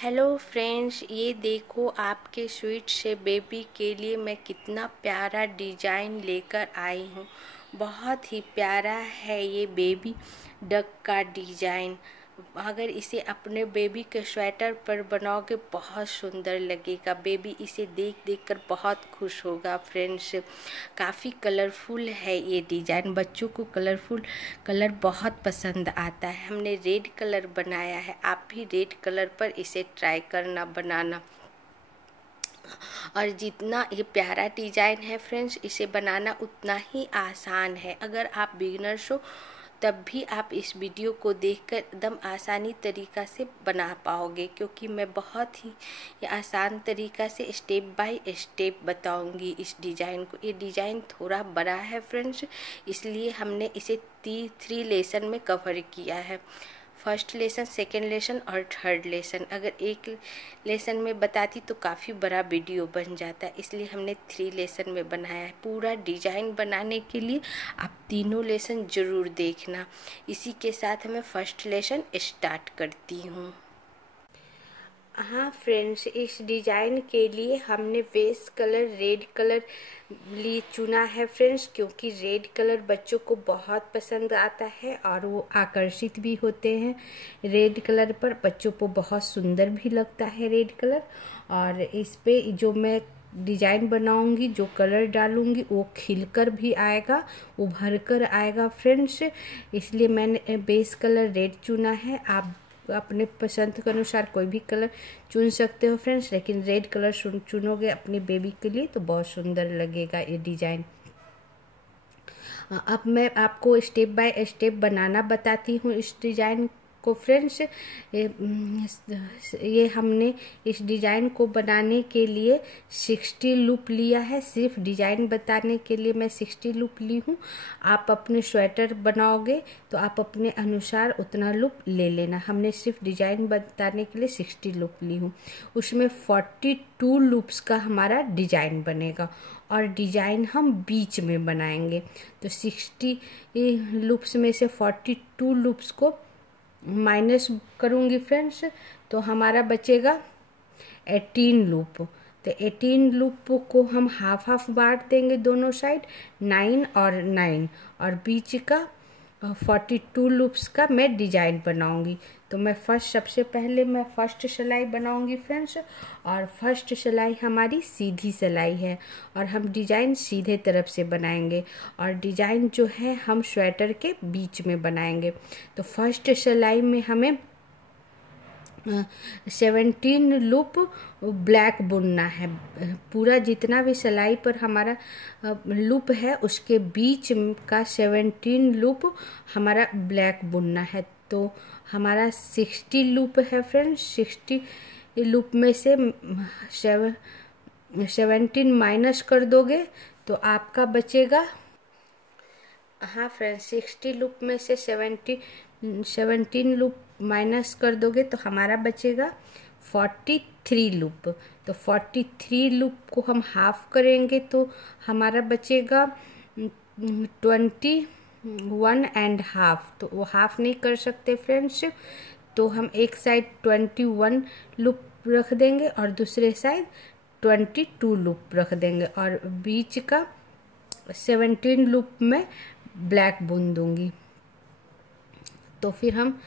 Hello friends, ये देखो आपके स्वीट से बेबी के लिए मैं कितना प्यारा डिजाइन लेकर आई हूँ। बहुत ही प्यारा है ये बेबी डक का डिजाइन। अगर इसे अपने बेबी के स्वेटर पर बनाओगे बहुत सुंदर लगेगा। बेबी इसे देख देख कर बहुत खुश होगा। फ्रेंड्स, काफ़ी कलरफुल है ये डिजाइन। बच्चों को कलरफुल कलर बहुत पसंद आता है। हमने रेड कलर बनाया है, आप भी रेड कलर पर इसे ट्राई करना बनाना। और जितना ये प्यारा डिजाइन है फ्रेंड्स, इसे बनाना उतना ही आसान है। अगर आप बिगिनर्स हो तब भी आप इस वीडियो को देखकर एकदम आसानी तरीका से बना पाओगे, क्योंकि मैं बहुत ही आसान तरीका से स्टेप बाय स्टेप बताऊंगी इस डिज़ाइन को। ये डिज़ाइन थोड़ा बड़ा है फ्रेंड्स, इसलिए हमने इसे 3 लेसन में कवर किया है। फर्स्ट लेसन, सेकेंड लेसन और थर्ड लेसन। अगर एक लेसन में बताती तो काफ़ी बड़ा वीडियो बन जाता है, इसलिए हमने 3 लेसन में बनाया है। पूरा डिजाइन बनाने के लिए आप तीनों लेसन ज़रूर देखना। इसी के साथ मैं फर्स्ट लेसन स्टार्ट करती हूँ। हाँ फ्रेंड्स, इस डिज़ाइन के लिए हमने बेस कलर रेड कलर चुना है फ्रेंड्स, क्योंकि रेड कलर बच्चों को बहुत पसंद आता है और वो आकर्षित भी होते हैं। रेड कलर पर बच्चों को बहुत सुंदर भी लगता है रेड कलर। और इस पे जो मैं डिज़ाइन बनाऊंगी, जो कलर डालूंगी, वो खिलकर भी आएगा, उभर कर आएगा फ्रेंड्स। इसलिए मैंने बेस कलर रेड चुना है। आप अपने पसंद के अनुसार कोई भी कलर चुन सकते हो फ्रेंड्स, लेकिन रेड कलर चुनोगे अपने बेबी के लिए तो बहुत सुंदर लगेगा ये डिज़ाइन। अब मैं आपको स्टेप बाय स्टेप बनाना बताती हूँ इस डिज़ाइन को फ्रेंड्स। ये हमने इस डिज़ाइन को बनाने के लिए 60 लूप लिया है। सिर्फ डिज़ाइन बताने के लिए मैं 60 लूप ली हूँ। आप अपने स्वेटर बनाओगे तो आप अपने अनुसार उतना लूप ले लेना। हमने सिर्फ डिज़ाइन बताने के लिए 60 लूप ली हूँ। उसमें 42 लूप्स का हमारा डिज़ाइन बनेगा और डिज़ाइन हम बीच में बनाएंगे। तो 60 लूप्स में से 42 लूप्स को माइनस करूँगी फ्रेंड्स, तो हमारा बचेगा 18 लूप। तो 18 लूप को हम हाफ हाफ बांट देंगे दोनों साइड, 9 और 9, और बीच का 42 लूप्स का मैं डिज़ाइन बनाऊंगी। तो मैं सबसे पहले मैं फर्स्ट सिलाई बनाऊंगी फ्रेंड्स। और फर्स्ट सिलाई हमारी सीधी सिलाई है और हम डिज़ाइन सीधे तरफ से बनाएंगे। और डिज़ाइन जो है हम स्वेटर के बीच में बनाएंगे। तो फर्स्ट सिलाई में हमें 17 लूप ब्लैक बुनना है। पूरा जितना भी सिलाई पर हमारा लूप है उसके बीच का 17 लूप हमारा ब्लैक बुनना है। तो हमारा 60 लूप है फ्रेंड्स। 60 लूप में से 17 माइनस कर दोगे तो आपका बचेगा, हाँ फ्रेंड्स, 60 लूप में से 17 लूप माइनस कर दोगे तो हमारा बचेगा 43 लूप। तो 43 लूप को हम हाफ करेंगे तो हमारा बचेगा 21.5। तो वो हाफ नहीं कर सकते फ्रेंड्स, तो हम एक साइड 21 लूप रख देंगे और दूसरे साइड 22 लूप रख देंगे और बीच का 17 लूप में ब्लैक बुन दूंगी। तो फिर हम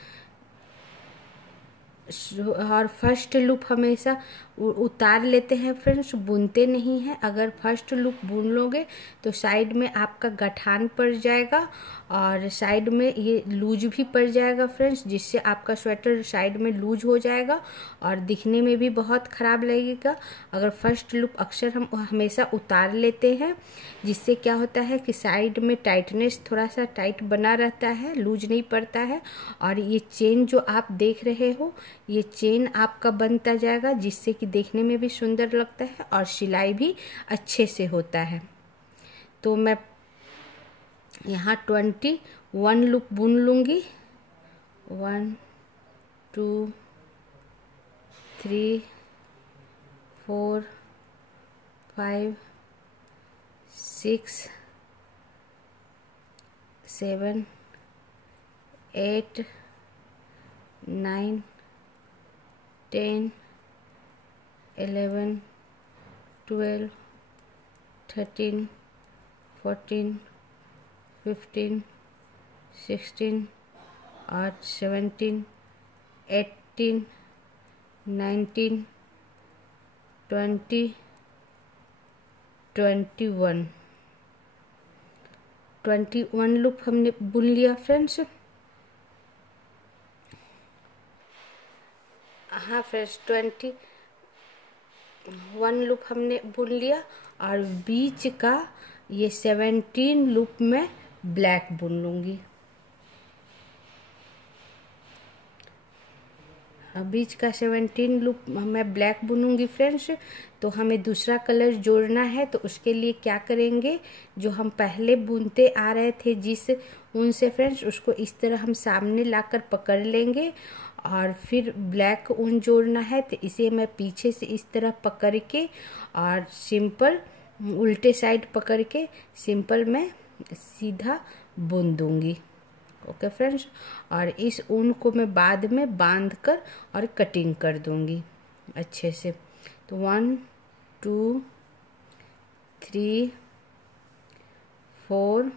और फर्स्ट लूप हमेशा उतार लेते हैं फ्रेंड्स, बुनते नहीं हैं। अगर फर्स्ट लूप बुन लोगे तो साइड में आपका गठान पड़ जाएगा और साइड में ये लूज भी पड़ जाएगा फ्रेंड्स, जिससे आपका स्वेटर साइड में लूज हो जाएगा और दिखने में भी बहुत ख़राब लगेगा। अगर फर्स्ट लूप अक्सर हम हमेशा उतार लेते हैं, जिससे क्या होता है कि साइड में टाइटनेस थोड़ा सा टाइट बना रहता है, लूज नहीं पड़ता है। और ये चेन जो आप देख रहे हो, ये चेन आपका बनता जाएगा, जिससे कि देखने में भी सुंदर लगता है और सिलाई भी अच्छे से होता है। तो मैं यहाँ 21 लूप बुन लूँगी। 1 2 3 4 5 6 7 8 9 10 11, 12, 13, 14, 15, 16 और 17, 18, 19, 20, 21 लूप हमने बुन लिया फ्रेंड्स। हाँ फ्रेंड्स, 21 लूप हमने बुन लिया और बीच का ये 17 लूप में ब्लैक बुन लूँगी। बीच का 17 लूप मैं ब्लैक बुनूंगी फ्रेंड्स। तो हमें दूसरा कलर जोड़ना है, तो उसके लिए क्या करेंगे, जो हम पहले बुनते आ रहे थे जिस ऊन से फ्रेंड्स, उसको इस तरह हम सामने लाकर पकड़ लेंगे और फिर ब्लैक ऊन जोड़ना है। तो इसे मैं पीछे से इस तरह पकड़ के और सिंपल उल्टे साइड पकड़ के सिंपल मैं सीधा बुन दूंगी। ओके फ्रेंड्स, और इस ऊन को मैं बाद में बांध कर और कटिंग कर दूंगी अच्छे से। तो 1 2 3 4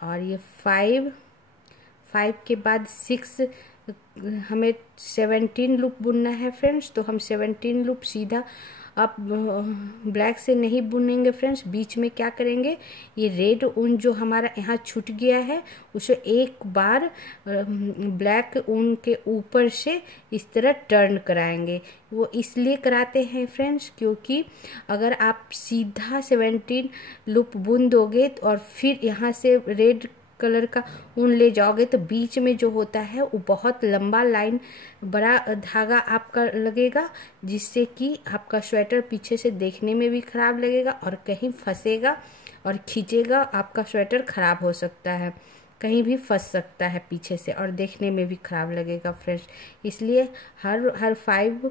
और ये 5 के बाद 6 हमें 17 लूप बुनना है फ्रेंड्स। तो हम 17 लूप सीधा आप ब्लैक से नहीं बुनेंगे फ्रेंड्स। बीच में क्या करेंगे, ये रेड ऊन जो हमारा यहाँ छूट गया है उसे एक बार ब्लैक ऊन के ऊपर से इस तरह टर्न कराएंगे। वो इसलिए कराते हैं फ्रेंड्स क्योंकि अगर आप सीधा 17 लूप बुन दोगे और फिर यहाँ से रेड कलर का ऊन ले जाओगे तो बीच में जो होता है वो बहुत लंबा लाइन बड़ा धागा आपका लगेगा, जिससे कि आपका स्वेटर पीछे से देखने में भी खराब लगेगा और कहीं फंसेगा और खींचेगा, आपका स्वेटर खराब हो सकता है, कहीं भी फंस सकता है पीछे से और देखने में भी खराब लगेगा फ्रेंड्स। इसलिए हर 5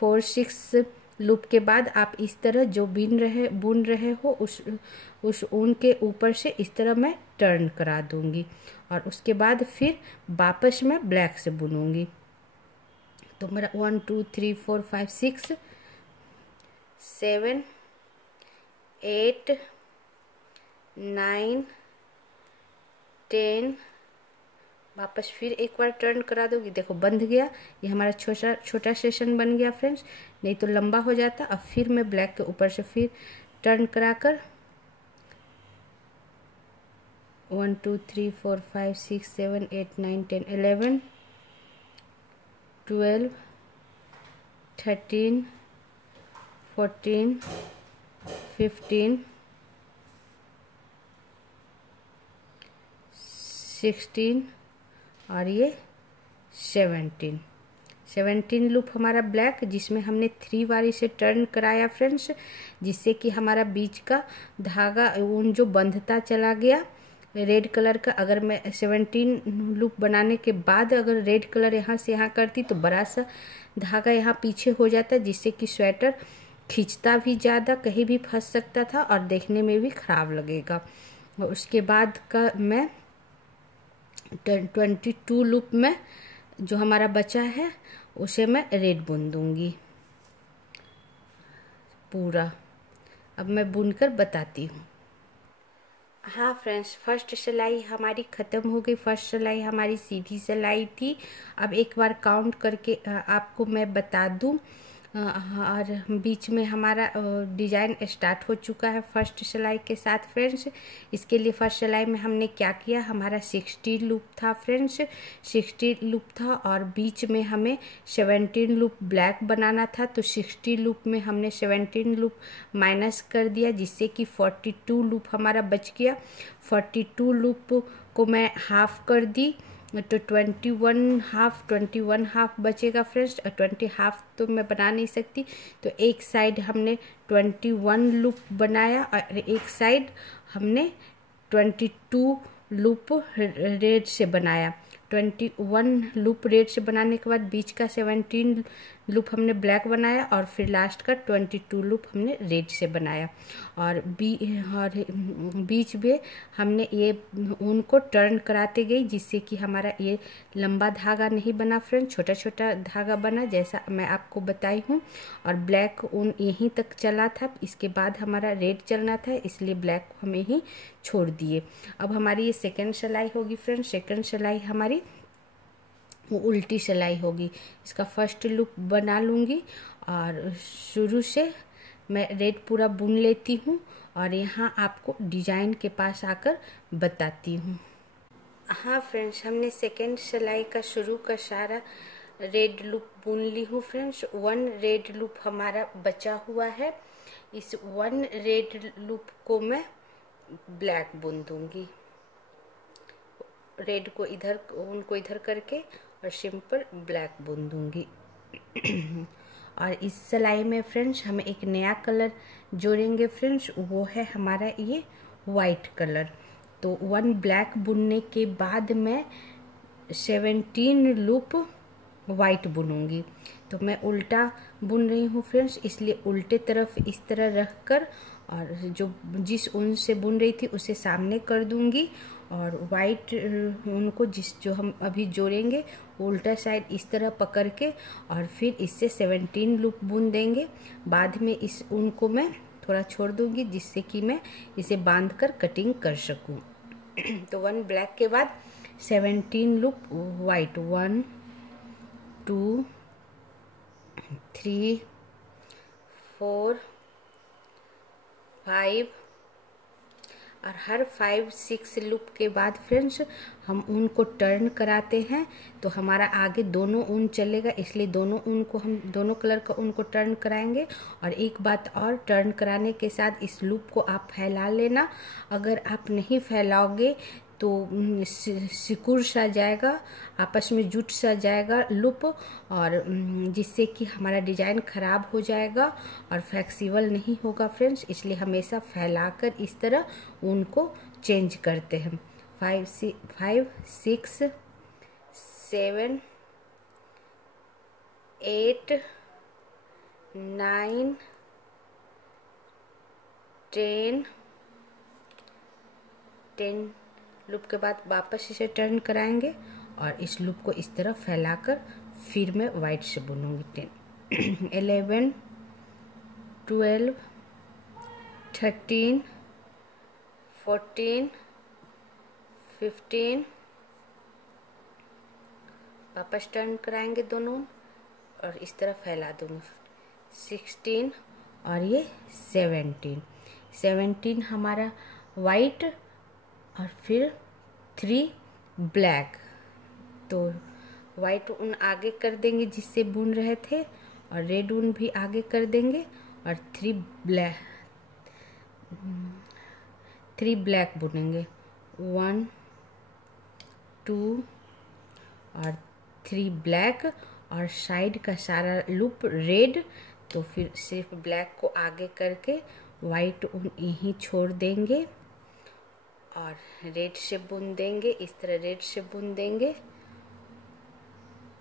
4 6 लूप के बाद आप इस तरह जो बुन रहे हो उस ऊन के ऊपर से इस तरह मैं टर्न करा दूंगी और उसके बाद फिर वापस मैं ब्लैक से बुनूंगी। तो मेरा 1 2 3 4 5 6 7 8 9 10 वापस फिर एक बार टर्न करा दोगी। देखो बंध गया, ये हमारा छोटा सेशन बन गया फ्रेंड्स, नहीं तो लंबा हो जाता। अब फिर मैं ब्लैक के ऊपर से फिर टर्न कराकर 1 2 3 4 5 6 7 8 9 10 11 12 13 14 15 16 और ये 17 लूप हमारा ब्लैक, जिसमें हमने 3 बार इसे टर्न कराया फ्रेंड्स, जिससे कि हमारा बीच का धागा ऊन जो बंधता चला गया रेड कलर का। अगर मैं 17 लूप बनाने के बाद अगर रेड कलर यहाँ से यहाँ करती तो बड़ा सा धागा यहाँ पीछे हो जाता, जिससे कि स्वेटर खींचता भी ज़्यादा, कहीं भी फंस सकता था और देखने में भी खराब लगेगा। और उसके बाद का मैं 22 लूप में जो हमारा बचा है उसे मैं रेड बुन दूंगी पूरा। अब मैं बुनकर बताती हूँ। हाँ फ्रेंड्स, फर्स्ट सिलाई हमारी ख़त्म हो गई। फर्स्ट सिलाई हमारी सीधी सिलाई थी। अब एक बार काउंट करके आपको मैं बता दूँ और बीच में हमारा डिज़ाइन स्टार्ट हो चुका है फर्स्ट सिलाई के साथ फ्रेंड्स। इसके लिए फर्स्ट सिलाई में हमने क्या किया, हमारा 60 लूप था फ्रेंड्स, 60 लूप था और बीच में हमें 17 लूप ब्लैक बनाना था। तो 60 लूप में हमने 17 लूप माइनस कर दिया, जिससे कि 42 लूप हमारा बच गया। 42 लूप को मैं हाफ कर दी तो 21 हाफ बचेगा फ्रेंड्स। 20 हाफ तो मैं बना नहीं सकती, तो एक साइड हमने 21 लूप बनाया और एक साइड हमने 22 लूप रेड से बनाया। 21 लूप रेड से बनाने के बाद बीच का 17 लूप हमने ब्लैक बनाया और फिर लास्ट का 22 लूप हमने रेड से बनाया। और बीच में हमने ये ऊन को टर्न कराते गई, जिससे कि हमारा ये लंबा धागा नहीं बना फ्रेंड, छोटा छोटा धागा बना जैसा मैं आपको बताई हूँ। और ब्लैक ऊन यहीं तक चला था, इसके बाद हमारा रेड चलना था, इसलिए ब्लैक को हम यहीं छोड़ दिए। अब हमारी ये सेकेंड सिलाई होगी फ्रेंड। सेकेंड सिलाई हमारी वो उल्टी सिलाई होगी। इसका फर्स्ट लूप बना लूँगी और शुरू से मैं रेड पूरा बुन लेती हूँ और यहाँ आपको डिजाइन के पास आकर बताती हूँ। हाँ फ्रेंड्स, हमने सेकेंड सिलाई का शुरू का सारा रेड लूप बुन ली हूँ फ्रेंड्स। 1 रेड लूप हमारा बचा हुआ है। इस 1 रेड लूप को मैं ब्लैक बुन दूंगी। रेड को इधर, उनको इधर करके और सिंपल ब्लैक बुन दूंगी। और इस सिलाई में फ्रेंड्स हम एक नया कलर जोड़ेंगे फ्रेंड्स, वो है हमारा ये वाइट कलर। तो 1 ब्लैक बुनने के बाद मैं 17 लूप वाइट बुनूंगी। तो मैं उल्टा बुन रही हूँ फ्रेंड्स, इसलिए उल्टे तरफ इस तरह रख कर और जो जिस ऊन से बुन रही थी उसे सामने कर दूंगी और वाइट ऊन को जो हम अभी जोड़ेंगे उल्टा साइड इस तरह पकड़ के और फिर इससे 17 लूप बुन देंगे। बाद में इस ऊन को मैं थोड़ा छोड़ दूंगी, जिससे कि मैं इसे बांध कर कटिंग कर सकूं। तो 1 ब्लैक के बाद 17 लूप वाइट, 1 2 3 4 5 और हर 5-6 लूप के बाद फ्रेंड्स हम ऊन को टर्न कराते हैं। तो हमारा आगे दोनों ऊन चलेगा, इसलिए दोनों ऊन को हम दोनों कलर का ऊन को टर्न कराएंगे। और एक बात और, टर्न कराने के साथ इस लूप को आप फैला लेना। अगर आप नहीं फैलाओगे तो सिकुड़ सा जाएगा, आपस में जुट सा जाएगा लूप, और जिससे कि हमारा डिजाइन खराब हो जाएगा और फ्लेक्सिबल नहीं होगा फ्रेंड्स। इसलिए हमेशा फैलाकर इस तरह ऊन को चेंज करते हैं। 5 6 7 8 9 10 लूप के बाद वापस इसे टर्न कराएंगे और इस लूप को इस तरह फैलाकर फिर मैं वाइट से बुनूंगी। 10 11 12 13 14 15 वापस टर्न कराएंगे दोनों और इस तरह फैला दूंगी। 16 और ये 17 हमारा वाइट और फिर 3 ब्लैक। तो वाइट ऊन आगे कर देंगे जिससे बुन रहे थे और रेड ऊन भी आगे कर देंगे और 3 ब्लैक बुनेंगे। 1 2 और 3 ब्लैक और साइड का सारा लूप रेड। तो फिर सिर्फ ब्लैक को आगे करके वाइट ऊन यहीं छोड़ देंगे और रेड से बुन देंगे। इस तरह रेड से बुन देंगे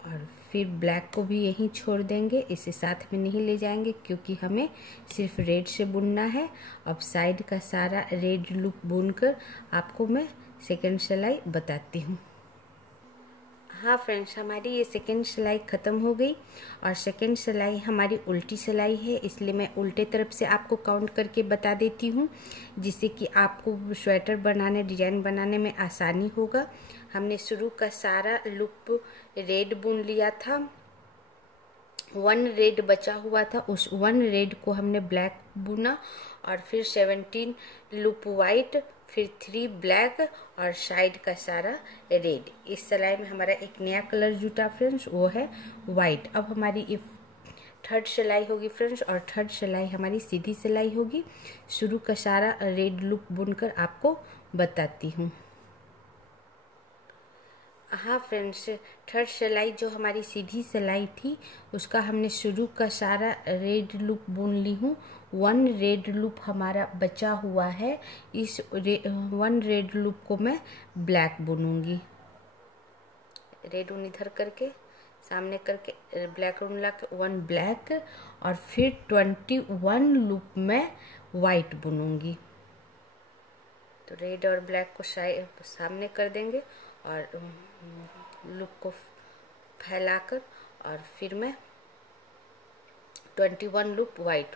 और फिर ब्लैक को भी यहीं छोड़ देंगे, इसे साथ में नहीं ले जाएंगे क्योंकि हमें सिर्फ रेड से बुनना है। अब साइड का सारा रेड लूप बुनकर आपको मैं सेकंड सिलाई बताती हूँ। हाँ फ्रेंड्स, हमारी ये सेकंड सिलाई ख़त्म हो गई और सेकंड सिलाई हमारी उल्टी सिलाई है, इसलिए मैं उल्टे तरफ से आपको काउंट करके बता देती हूँ, जिससे कि आपको स्वेटर बनाने, डिजाइन बनाने में आसानी होगा। हमने शुरू का सारा लूप रेड बुन लिया था, 1 रेड बचा हुआ था, उस 1 रेड को हमने ब्लैक बुना और फिर 17 लूप वाइट, फिर 3 ब्लैक और साइड का सारा रेड। इस सिलाई में हमारा एक नया कलर जुटा फ्रेंड्स, वो है वाइट। अब हमारी ये थर्ड सिलाई होगी फ्रेंड्स और थर्ड सिलाई हमारी सीधी सिलाई होगी। शुरू का सारा रेड लूप बुनकर आपको बताती हूँ। हाँ फ्रेंड्स, थर्ड सिलाई जो हमारी सीधी सिलाई थी उसका हमने शुरू का सारा रेड लूप बुन ली हूँ। 1 रेड लूप हमारा बचा हुआ है, इस 1 रेड लूप को मैं ब्लैक बुनूंगी। रेड ऊन इधर करके सामने करके ब्लैक और मिला के 1 ब्लैक और फिर 21 लूप में वाइट बुनूंगी। तो रेड और ब्लैक को सामने कर देंगे और लूप को फैलाकर और फिर मैं 21 लूप वाइट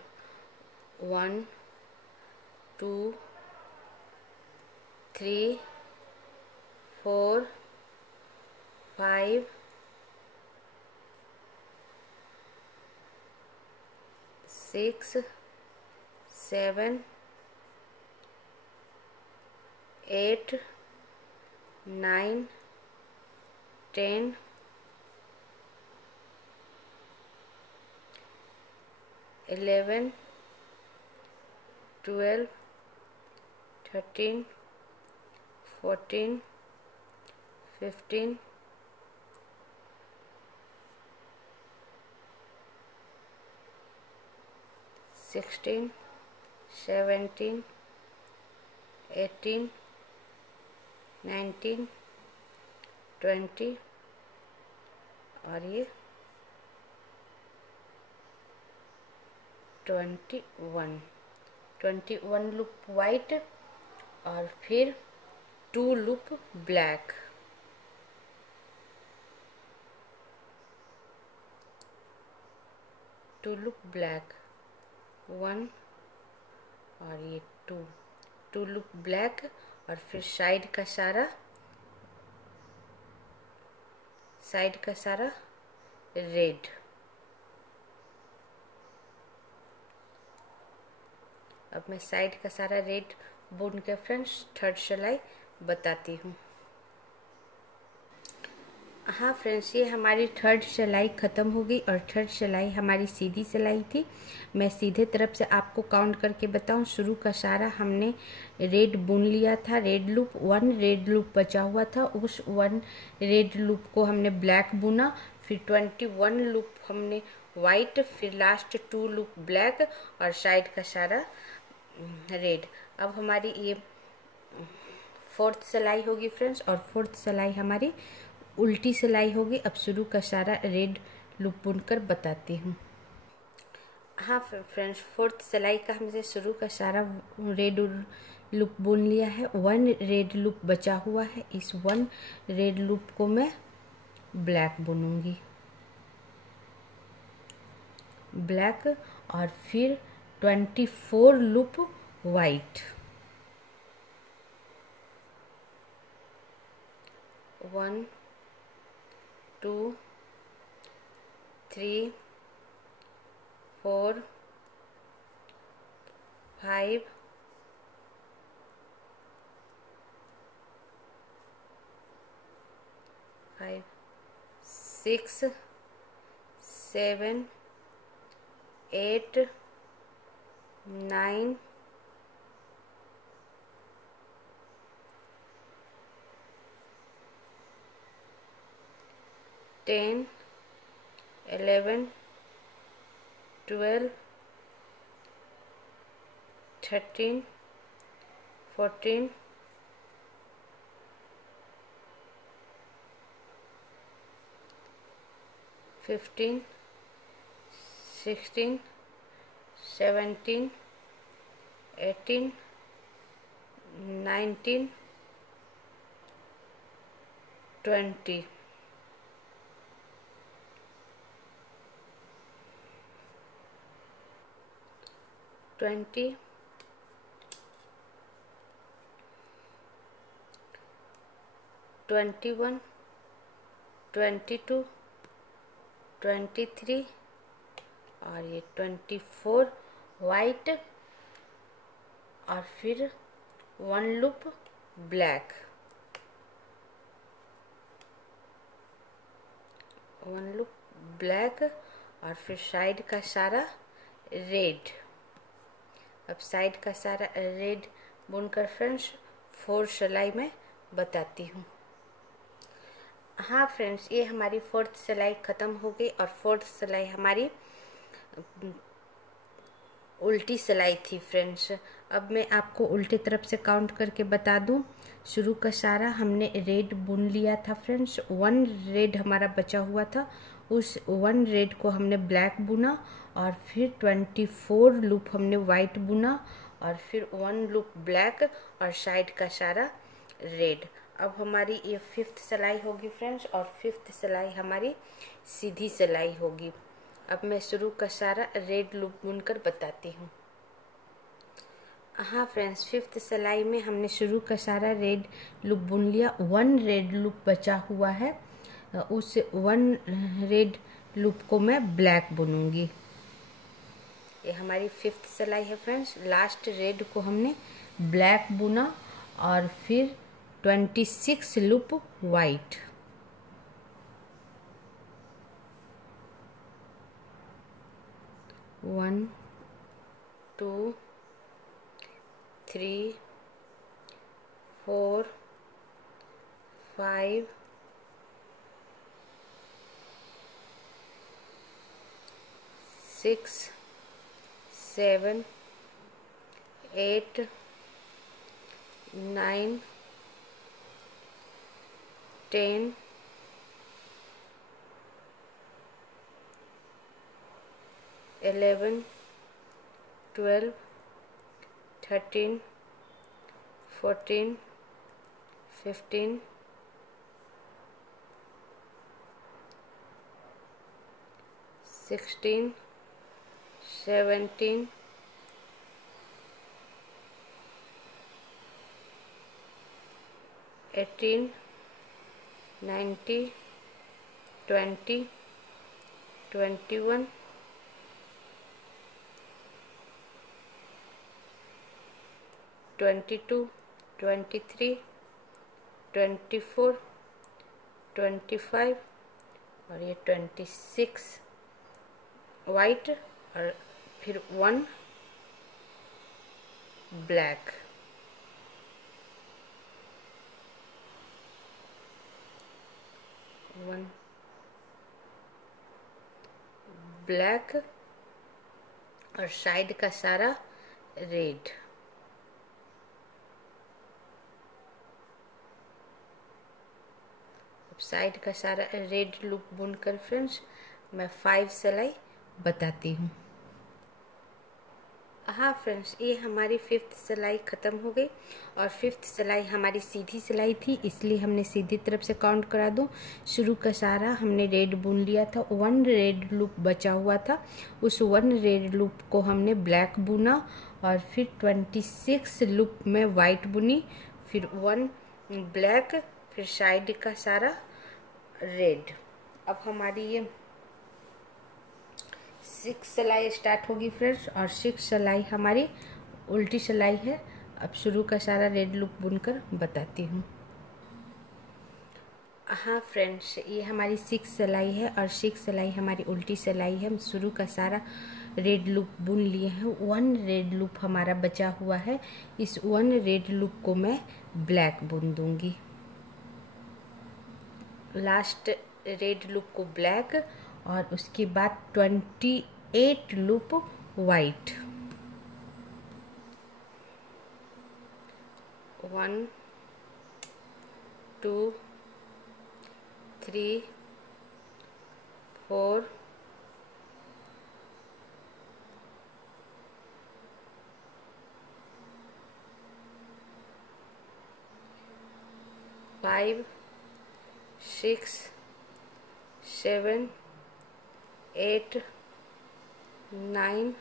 1 2 3 4 5 6 7 8 9 10 11 12 13 14 15 16 17 18 19 20 और ये 21 लूप वाइट और फिर 2 लूप ब्लैक। 2 लूप ब्लैक 1 और ये 2 लूप ब्लैक और फिर साइड का सारा रेड। अब मैं साइड का सारा रेड बुन के फ्रेंड्स थर्ड सिलाई बताती हूँ। हाँ फ्रेंड्स, ये हमारी थर्ड सिलाई ख़त्म हो गई और थर्ड सिलाई हमारी सीधी सिलाई थी। मैं सीधे तरफ से आपको काउंट करके बताऊँ। शुरू का सारा हमने रेड बुन लिया था, रेड लूप 1 रेड लूप बचा हुआ था, उस 1 रेड लूप को हमने ब्लैक बुना, फिर 21 लूप हमने वाइट, फिर लास्ट 2 लूप ब्लैक और साइड का सारा रेड। अब हमारी ये फोर्थ सिलाई होगी फ्रेंड्स और फोर्थ सिलाई हमारी उल्टी सिलाई होगी। अब शुरू का सारा रेड लूप बुनकर बताती हूँ। हाँ फ्रेंड्स, फोर्थ सिलाई का हमसे शुरू का सारा रेड लूप बुन लिया है। 1 रेड लूप बचा हुआ है, इस 1 रेड लूप को मैं ब्लैक बुनूंगी, ब्लैक और फिर 24 लूप वाइट। 1 2 3 4 5 6 7 8 9 10 11 12 13 14 15 16 17 18 19 20 21 22 23 और ये 24 वाइट और फिर 1 लूप ब्लैक, 1 लूप ब्लैक और फिर साइड का सारा रेड। अब साइड का सारा रेड बुनकर फ्रेंड्स 4 सिलाई में बताती हूँ। हाँ फ्रेंड्स, ये हमारी 4th सिलाई ख़त्म हो गई और 4th सिलाई हमारी उल्टी सिलाई थी फ्रेंड्स। अब मैं आपको उल्टी तरफ से काउंट करके बता दूं। शुरू का सारा हमने रेड बुन लिया था फ्रेंड्स, 1 रेड हमारा बचा हुआ था, उस 1 रेड को हमने ब्लैक बुना और फिर 24 लूप हमने वाइट बुना और फिर 1 लूप ब्लैक और साइड का सारा रेड। अब हमारी ये 5th सिलाई होगी फ्रेंड्स और 5th सिलाई हमारी सीधी सिलाई होगी। अब मैं शुरू का सारा रेड लूप बुनकर बताती हूँ। हाँ फ्रेंड्स, 5th सिलाई में हमने शुरू का सारा रेड लूप बुन लिया, 1 रेड लूप बचा हुआ है, उस 1 रेड लूप को मैं ब्लैक बुनूंगी। ये हमारी 5th सिलाई है फ्रेंड्स। लास्ट रेड को हमने ब्लैक बुना और फिर 26 लूप वाइट। वन 2 3 4 5 6 7 8 9 10 11 12 13 14 15 16 17 18 19 20 21 22 23 24 25 और ये 26 वाइट और फिर 1 ब्लैक। वन ब्लैक और साइड का सारा रेड। अब साइड का सारा रेड लूप बुनकर फ्रेंड्स मैं 5 सिलाई बताती हूँ। हाँ फ्रेंड्स, ये हमारी 5th सिलाई ख़त्म हो गई और 5th सिलाई हमारी सीधी सिलाई थी, इसलिए हमने सीधी तरफ से काउंट करा दूँ। शुरू का सारा हमने रेड बुन लिया था, 1 रेड लूप बचा हुआ था, उस 1 रेड लूप को हमने ब्लैक बुना और फिर 26 लूप में वाइट बुनी, फिर 1 ब्लैक, फिर साइड का सारा रेड। अब हमारी ये 6 सिलाई स्टार्ट होगी फ्रेंड्स और 6 सिलाई हमारी उल्टी सिलाई है। अब शुरू का सारा रेड लूप बुनकर बताती हूँ। हाँ फ्रेंड्स, ये हमारी 6 सिलाई है और 6 सिलाई हमारी उल्टी सिलाई है। हम शुरू का सारा रेड लूप बुन लिए हैं, 1 रेड लूप हमारा बचा हुआ है, इस 1 रेड लूप को मैं ब्लैक बुन दूंगी। लास्ट रेड लूप को ब्लैक और उसके बाद 28 loop white. 1 2 3 4 5 6 7 8 9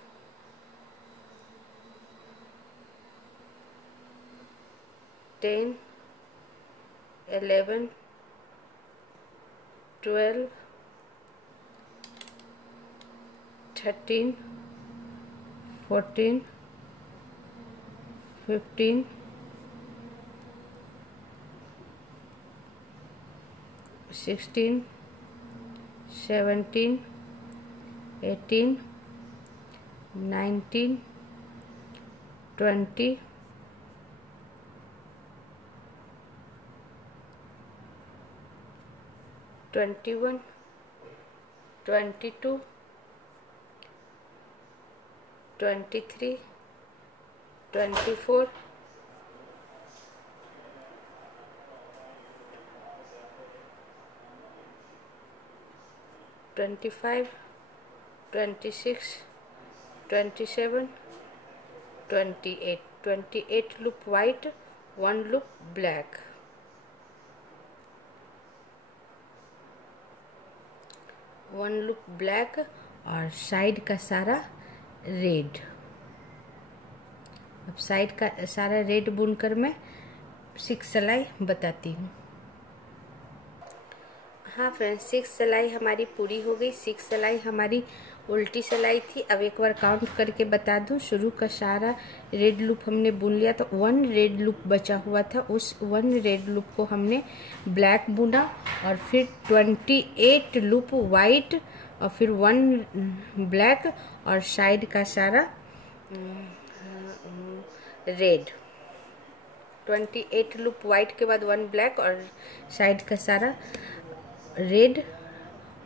10 11 12 13 14 15 16 17 18 19 20 21 22 23, 24, 25, 26, 27, 28. 28 loop white, 1 loop black. 1 loop black और साइड का सारा रेड। अब साइड का सारा रेड बुनकर मैं 6 सिलाई बताती हूँ। हाँ फ्रेंड्स, 6 सिलाई हमारी पूरी हो गई। 6 सिलाई हमारी उल्टी सिलाई थी। अब एक बार काउंट करके बता दूं। शुरू का सारा रेड लूप हमने बुन लिया, तो 1 रेड लूप बचा हुआ था। उस 1 रेड लूप को हमने ब्लैक बुना और फिर 28 लूप वाइट और फिर 1 ब्लैक और साइड का सारा रेड। 28 लूप वाइट के बाद 1 ब्लैक और साइड का सारा रेड।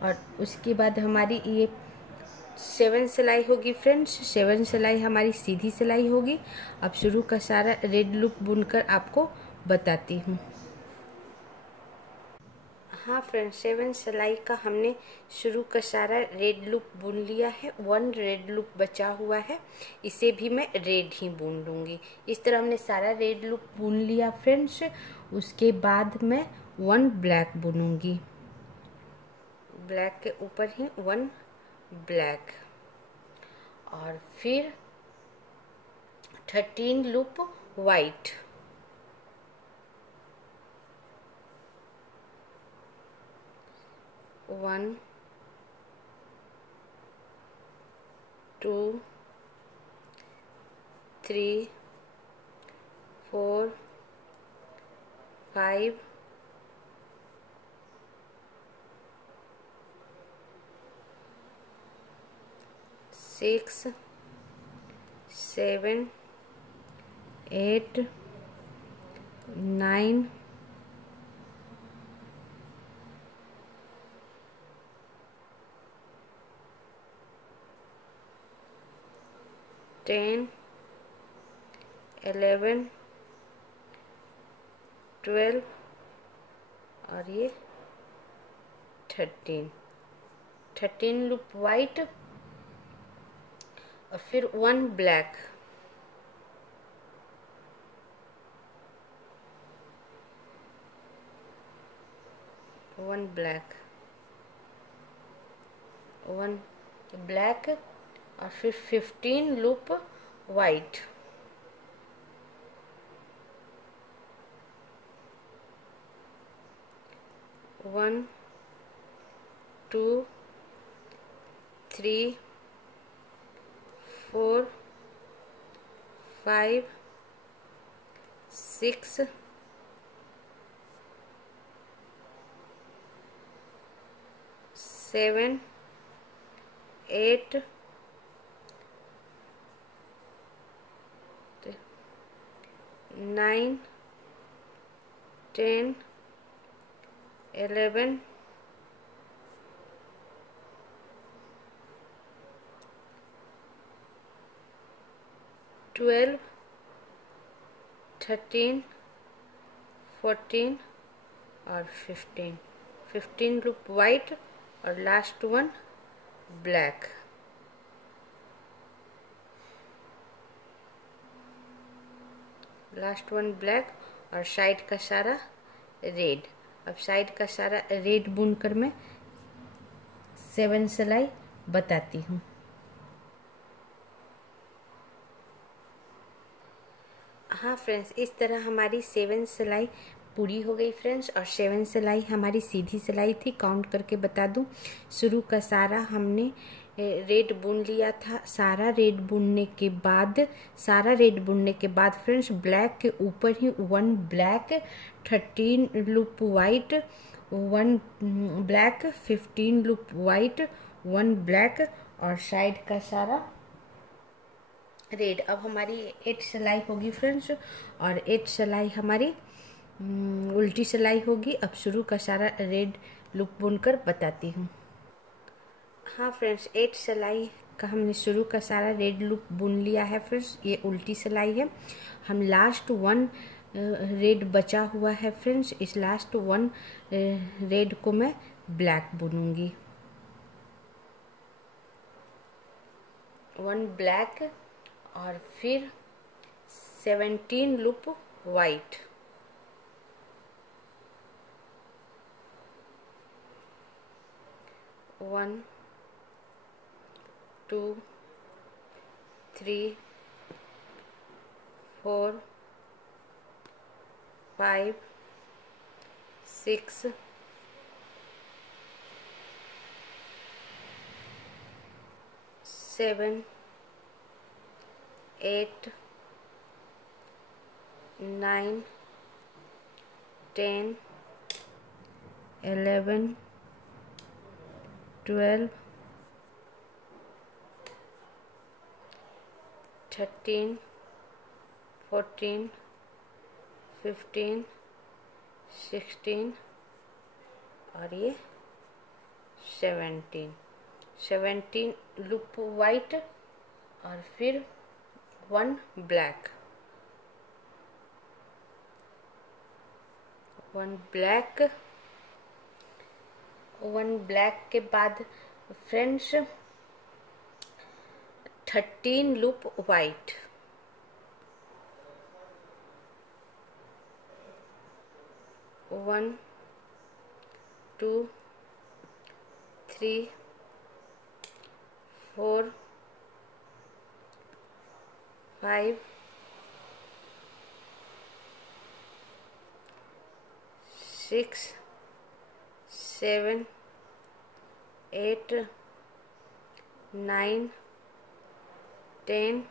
और उसके बाद हमारी ये 7 सिलाई होगी फ्रेंड्स। 7 सिलाई हमारी सीधी सिलाई होगी। अब शुरू का सारा रेड लूप बुनकर आपको बताती हूँ। हाँ फ्रेंड्स, 7 सिलाई का हमने शुरू का सारा रेड लूप बुन लिया है। 1 रेड लूप बचा हुआ है, इसे भी मैं रेड ही बुन लूँगी। इस तरह हमने सारा रेड लूप बुन लिया फ्रेंड्स। उसके बाद मैं 1 ब्लैक बुनूंगी। ब्लैक के ऊपर ही 1 ब्लैक और फिर 13 लूप वाइट। 1 2 3 4 5 6 7 8 9 10 11 12 और ये 13 लूप वाइट और फिर 1 ब्लैक। 1 ब्लैक, 1 ब्लैक और फिर 15 लूप वाइट। 1 2 3 4 5 6 7 8 9 10 11 12 13 14 और 15 लूप वाइट और लास्ट 1 ब्लैक। लास्ट 1 ब्लैक और साइड का सारा रेड। अब साइड का सारा रेड बुनकर मैं 7 सिलाई बताती हूँ। हाँ फ्रेंड्स, इस तरह हमारी 7 सिलाई पूरी हो गई फ्रेंड्स। और 7 सिलाई हमारी सीधी सिलाई थी। काउंट करके बता दूं। शुरू का सारा हमने रेड बुन लिया था। सारा रेड बुनने के बाद फ्रेंड्स ब्लैक के ऊपर ही 1 black, 13 loop white, 1 black, 15 loop white, 1 black और साइड का सारा रेड। अब हमारी 8 सिलाई होगी फ्रेंड्स और 8 सिलाई हमारी उल्टी सिलाई होगी। अब शुरू का सारा रेड लूप बुनकर बताती हूँ। हाँ फ्रेंड्स, 8 सिलाई का हमने शुरू का सारा रेड लूप बुन लिया है फ्रेंड्स। ये उल्टी सिलाई है। हम लास्ट 1 रेड बचा हुआ है फ्रेंड्स, इस लास्ट 1 रेड को मैं ब्लैक बुनूंगी। 1 ब्लैक और फिर 17 लूप वाइट। वन 2 3 4 5 6 7 8 9 10 11 12 13 14 15 16 और ये 17 लूप वाइट और फिर 1 ब्लैक। 1 ब्लैक के बाद फ्रेंड्स 13 लूप वाइट। 1 2 3 4 5 6 7 8 9 10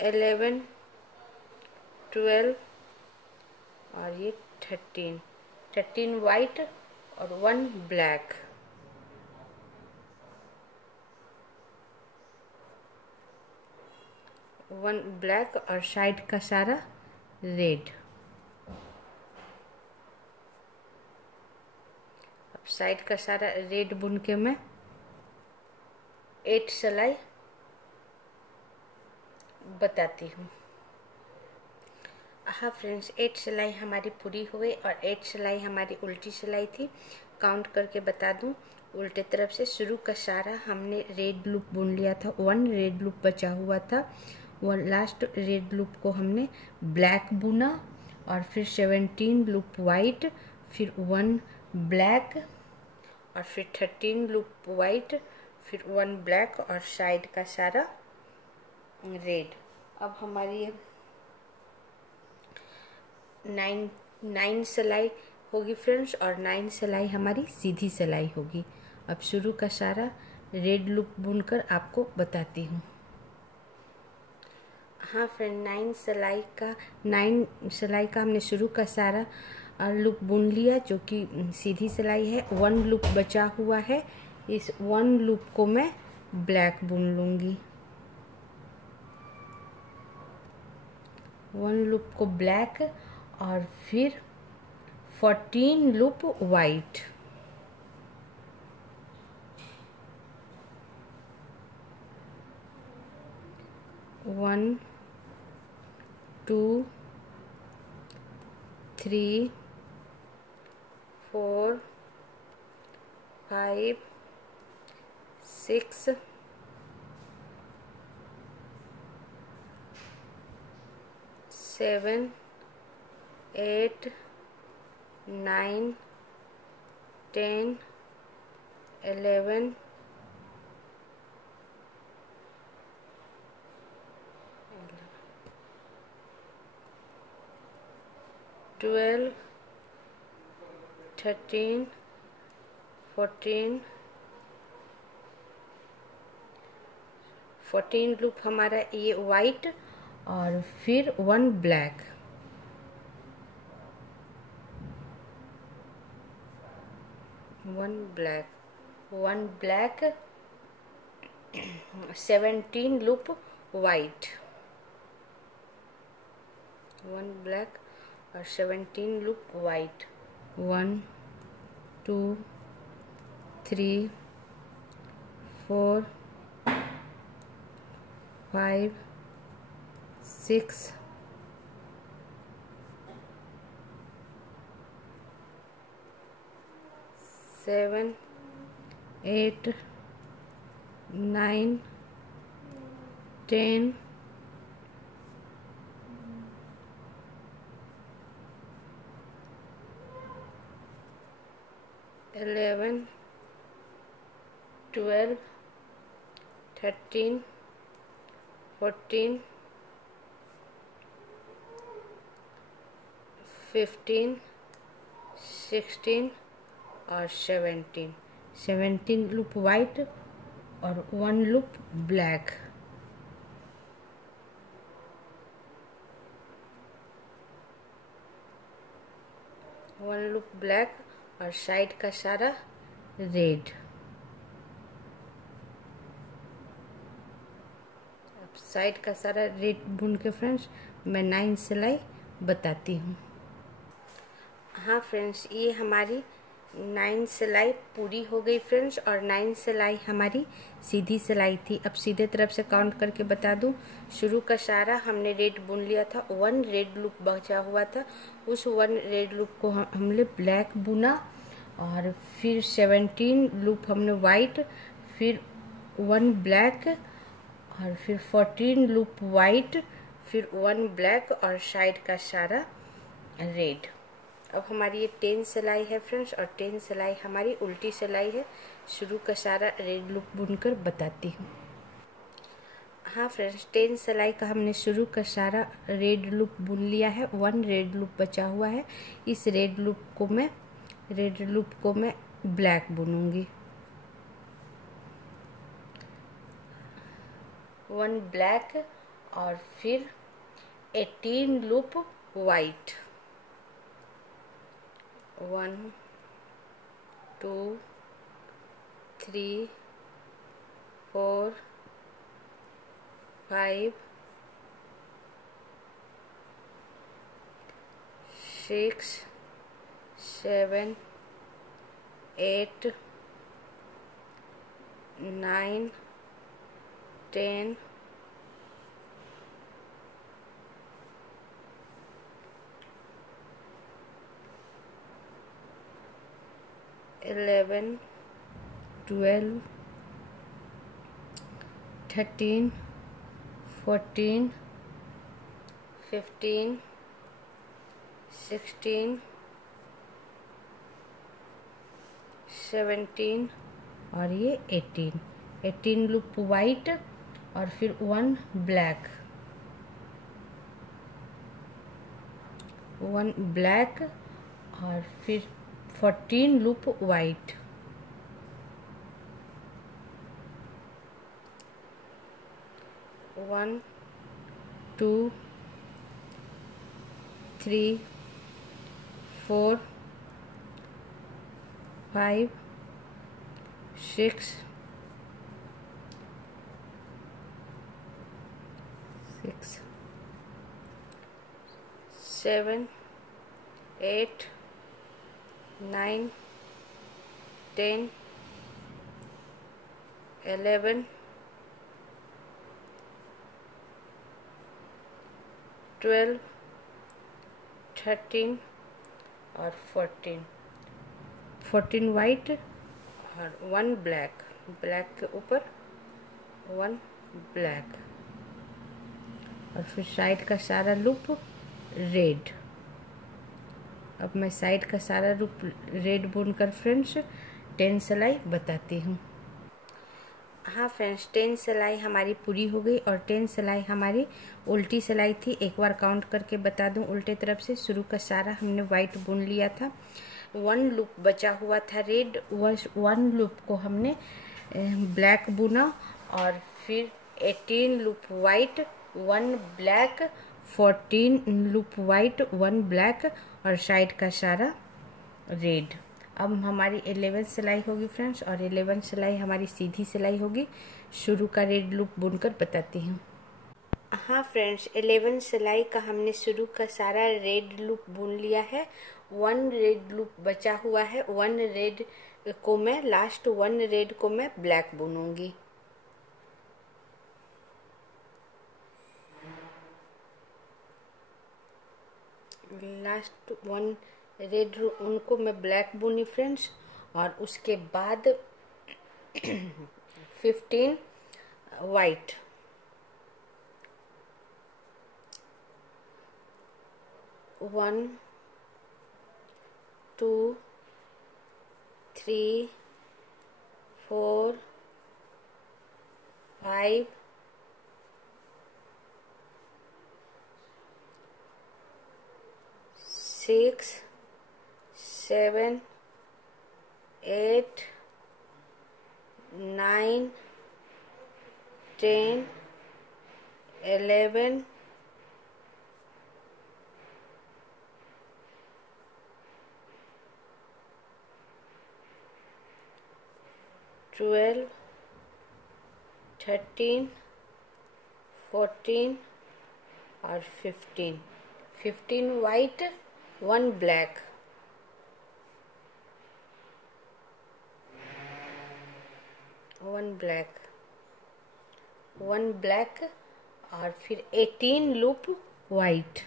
11 12 और ये 13 वाइट और 1 ब्लैक। वन ब्लैक और साइड का सारा रेड। अब साइड का सारा रेड बुन के मैं 8 सिलाई बताती हूँ। हाँ फ्रेंड्स, 8 सिलाई हमारी पूरी हो गई और 8 सिलाई हमारी उल्टी सिलाई थी। काउंट करके बता दूँ, उल्टे तरफ से शुरू का सारा हमने रेड लूप बुन लिया था। 1 रेड लूप बचा हुआ था। वो लास्ट रेड लूप को हमने ब्लैक बुना और फिर 17 लूप वाइट, फिर 1 ब्लैक और फिर 13 लूप वाइट, फिर 1 ब्लैक और साइड का सारा रेड। अब हमारी 9 सिलाई होगी फ्रेंड्स और 9 सिलाई हमारी सीधी सिलाई होगी। अब शुरू का सारा रेड लूप बुनकर आपको बताती हूँ। हाँ फ्रेंड, 9 सिलाई का हमने शुरू का सारा लूप बुन लिया जो कि सीधी सिलाई है। 1 लूप बचा हुआ है, इस 1 लूप को मैं ब्लैक बुन लूँगी। 1 लूप को ब्लैक और फिर 14 लूप वाइट। 1 2 3 4 5 6 7 8 9 10 11 12 13 14 लूप हमारा ये वाइट और फिर 1 black. 1 black 17 loop white. 1 black और 17 लूप वाइट। 1 2 3 4 5 6 7 8 9 10 11 12 13 14 15 16 और 17 लूप वाइट और 1 loop black. One loop black और साइड का सारा रेड। अब साइड का सारा रेड बुन के फ्रेंड्स मैं 9 सिलाई बताती हूँ। हाँ फ्रेंड्स, ये हमारी 9 सिलाई पूरी हो गई फ्रेंड्स, और 9 सिलाई हमारी सीधी सिलाई थी। अब सीधे तरफ से काउंट करके बता दूं, शुरू का सारा हमने रेड बुन लिया था, 1 रेड लूप बचा हुआ था, उस 1 रेड लूप को हमने ब्लैक बुना, और फिर 17 लूप हमने वाइट, फिर 1 ब्लैक, और फिर 14 लूप वाइट, फिर 1 ब्लैक और साइड का सारा रेड। अब हमारी ये 10 सिलाई है फ्रेंड्स, और 10 सिलाई हमारी उल्टी सिलाई है। शुरू का सारा रेड लूप बुनकर बताती हूँ। हाँ फ्रेंड्स, 10 सिलाई का हमने शुरू का सारा रेड लूप बुन लिया है, 1 रेड लूप बचा हुआ है। इस रेड लूप को मैं ब्लैक बुनूंगी, 1 ब्लैक और फिर 18 लूप वाइट, 1 2 3 4 5 6 7 8 9 10 11 12 13 14 15 16 17 और ये 18 लूप वाइट और फिर 1 ब्लैक, 1 ब्लैक और फिर 14 लूप वाइट, 1 2 3 4 5 6 7 8 9 10 11 12 13 और 14 वाइट और 1 ब्लैक, ब्लैक के ऊपर 1 ब्लैक, और फिर साइड का सारा लूप रेड। अब मैं साइड का सारा लूप रेड बुनकर फ्रेंड्स 10 सिलाई बताती हूँ। हाँ फ्रेंड्स, 10 सिलाई हमारी पूरी हो गई, और 10 सिलाई हमारी उल्टी सिलाई थी। एक बार काउंट करके बता दूं, उल्टे तरफ से शुरू का सारा हमने वाइट बुन लिया था, 1 लूप बचा हुआ था रेड, 1 लूप को हमने ब्लैक बुना, और फिर 18 loop white, 1 black, 14 loop white, 1 black और साइड का सारा रेड। अब हमारी 11 सिलाई होगी फ्रेंड्स, और 11 सिलाई हमारी सीधी सिलाई होगी। शुरू का रेड लूप बुनकर बताती हूँ। हाँ फ्रेंड्स, 11 सिलाई का हमने शुरू का सारा रेड लूप बुन लिया है, 1 रेड लूप बचा हुआ है, 1 रेड को मैं लास्ट 1 रेड को मैं ब्लैक बुनूंगी। लास्ट 1 रेड उनको मैं ब्लैक बुनी फ्रेंड्स, और उसके बाद 15 वाइट। 1 2 3 4 5 6 7 8 9 10 11 12 13 14 और 15 वाइट 1 ब्लैक। वन ब्लैक और फिर 18 loop white.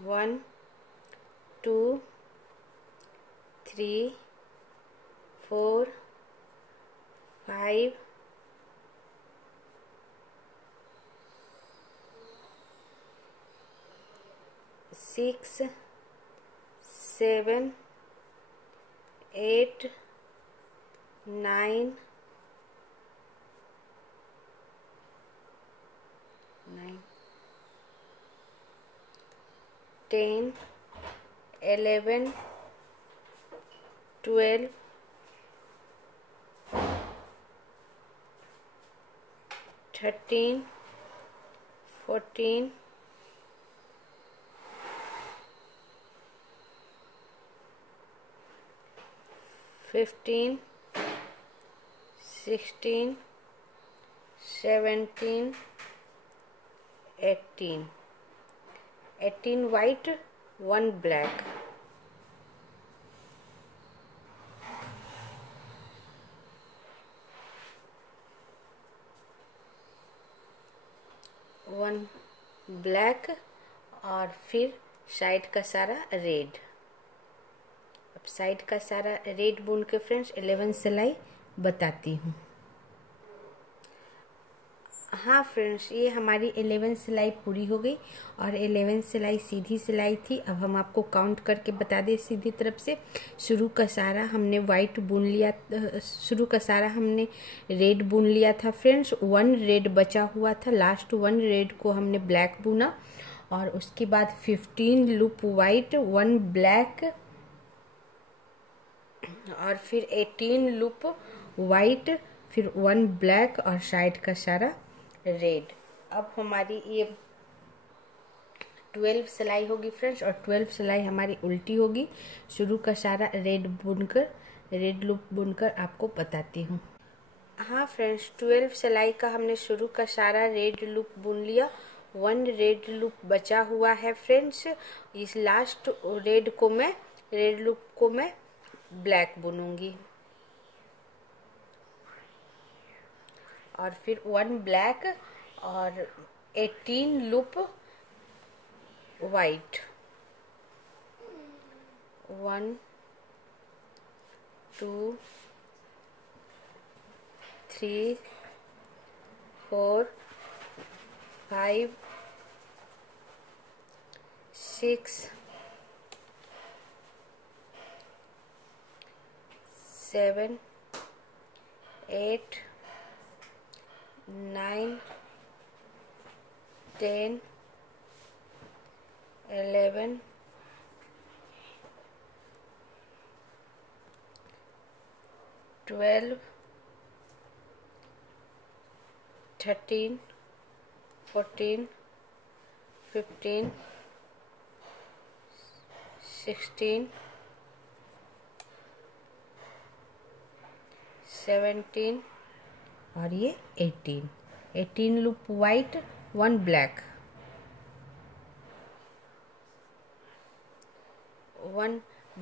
One 2 3 4 5 6 7 8 9 10 11 12 13 14 15 16 17 18 white 1 black। One black और फिर साइड का सारा रेड। अब साइड का सारा रेड बुन के फ्रेंड्स 11 सिलाई बताती हूँ। हाँ फ्रेंड्स, ये हमारी 11 सिलाई पूरी हो गई और 11 सिलाई सीधी सिलाई थी। अब हम आपको काउंट करके बता दें सीधी तरफ से। शुरू का सारा हमने वाइट बुन लिया, शुरू का सारा हमने रेड बुन लिया था फ्रेंड्स। 1 रेड बचा हुआ था, लास्ट 1 रेड को हमने ब्लैक बुना और उसके बाद 15 लूप वाइट 1 ब्लैक और फिर 18 लूप वाइट फिर 1 ब्लैक और साइड का सारा रेड। अब हमारी ये 12 सिलाई होगी फ्रेंड्स और 12 सिलाई हमारी उल्टी होगी। शुरू का सारा रेड बुनकर, रेड लूप बुनकर आपको बताती हूँ। हाँ फ्रेंड्स, 12 सिलाई का हमने शुरू का सारा रेड लूप बुन लिया। 1 रेड लूप बचा हुआ है फ्रेंड्स। इस लास्ट रेड लूप को मैं ब्लैक बुनूंगी और फिर 1 ब्लैक और 18 लूप वाइट। 1 2 3 4 5 6 7 8 9 10 11 12 13 14 15 16 17 और ये 18 लूप वाइट 1 ब्लैक। 1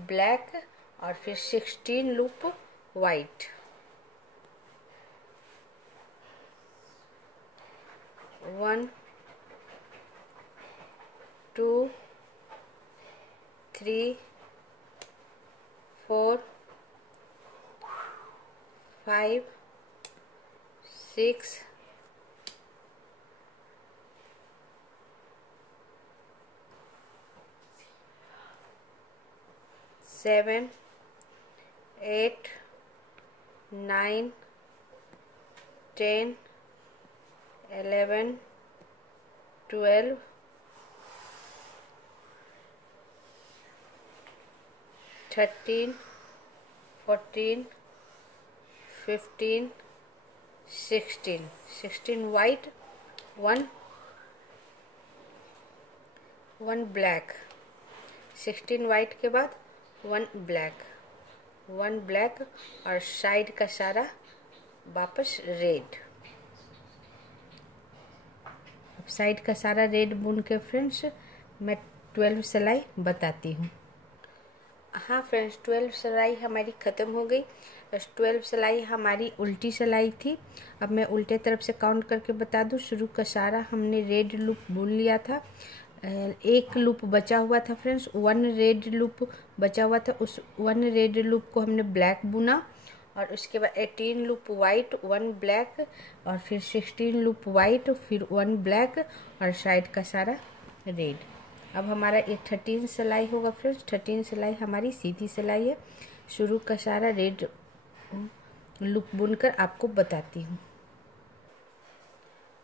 ब्लैक और फिर 16 loop white. 1 2 3 4 5 6 7 8 9 10 11 12 13 14 15 16 white, 1 black. 16 white के बाद 1 ब्लैक और साइड का सारा वापस रेड। अब साइड का सारा रेड बुन के फ्रेंड्स मैं 12 सिलाई बताती हूँ। हाँ फ्रेंड्स, 12 सिलाई हमारी ख़त्म हो गई। 12 सिलाई हमारी उल्टी सिलाई थी। अब मैं उल्टे तरफ से काउंट करके बता दूँ। शुरू का सारा हमने रेड लूप बुन लिया था। एक लूप बचा हुआ था फ्रेंड्स, 1 रेड लूप बचा हुआ था। उस 1 रेड लूप को हमने ब्लैक बुना और उसके बाद 18 लूप वाइट, 1 ब्लैक और फिर 16 लूप वाइट, फिर 1 ब्लैक और साइड का सारा रेड। अब हमारा ये 13 सिलाई होगा फ्रेंड्स। 13 सिलाई हमारी सीधी सिलाई है। शुरू का सारा रेड लूप बुनकर आपको बताती हूँ।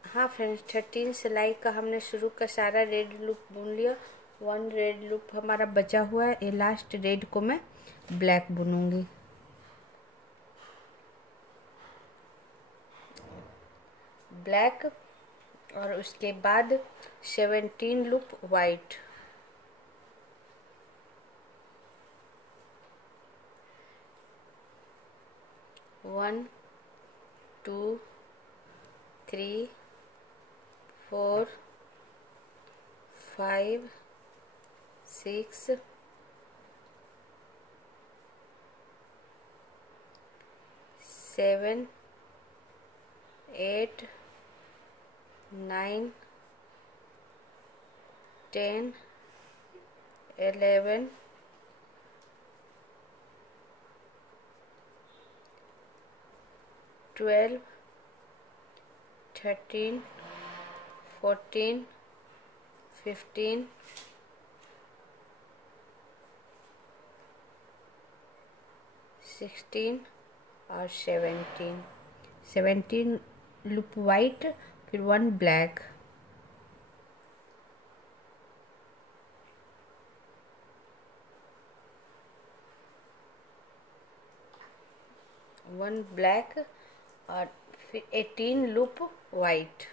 हाँ फ्रेंड्स, 13 सिलाई का हमने शुरू का सारा रेड लूप बुन लिया। 1 रेड लूप हमारा बचा हुआ है। ये लास्ट रेड को मैं ब्लैक बुनूंगी। ब्लैक और उसके बाद 17 लूप वाइट। 1 2 3 4 5 6 7 8 9 10 11 12 13 14 15 16 और 17 लूप वाइट, फिर 1 ब्लैक। 1 ब्लैक और फिर 18 लूप वाइट।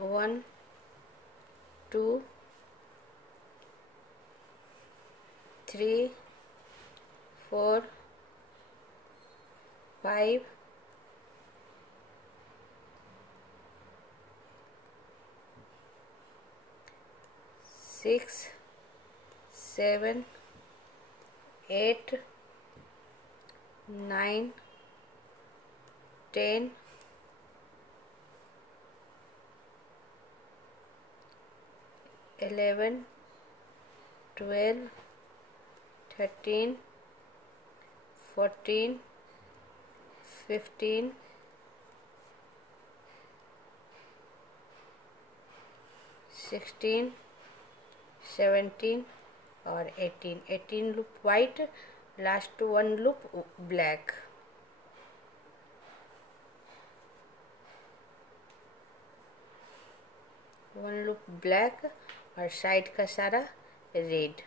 1 2 3 4 5 6 7 8 9 10 11 12 13 14 15 16 17 और 18 loop white, last 1 loop black. One loop black और साइड का सारा रेड।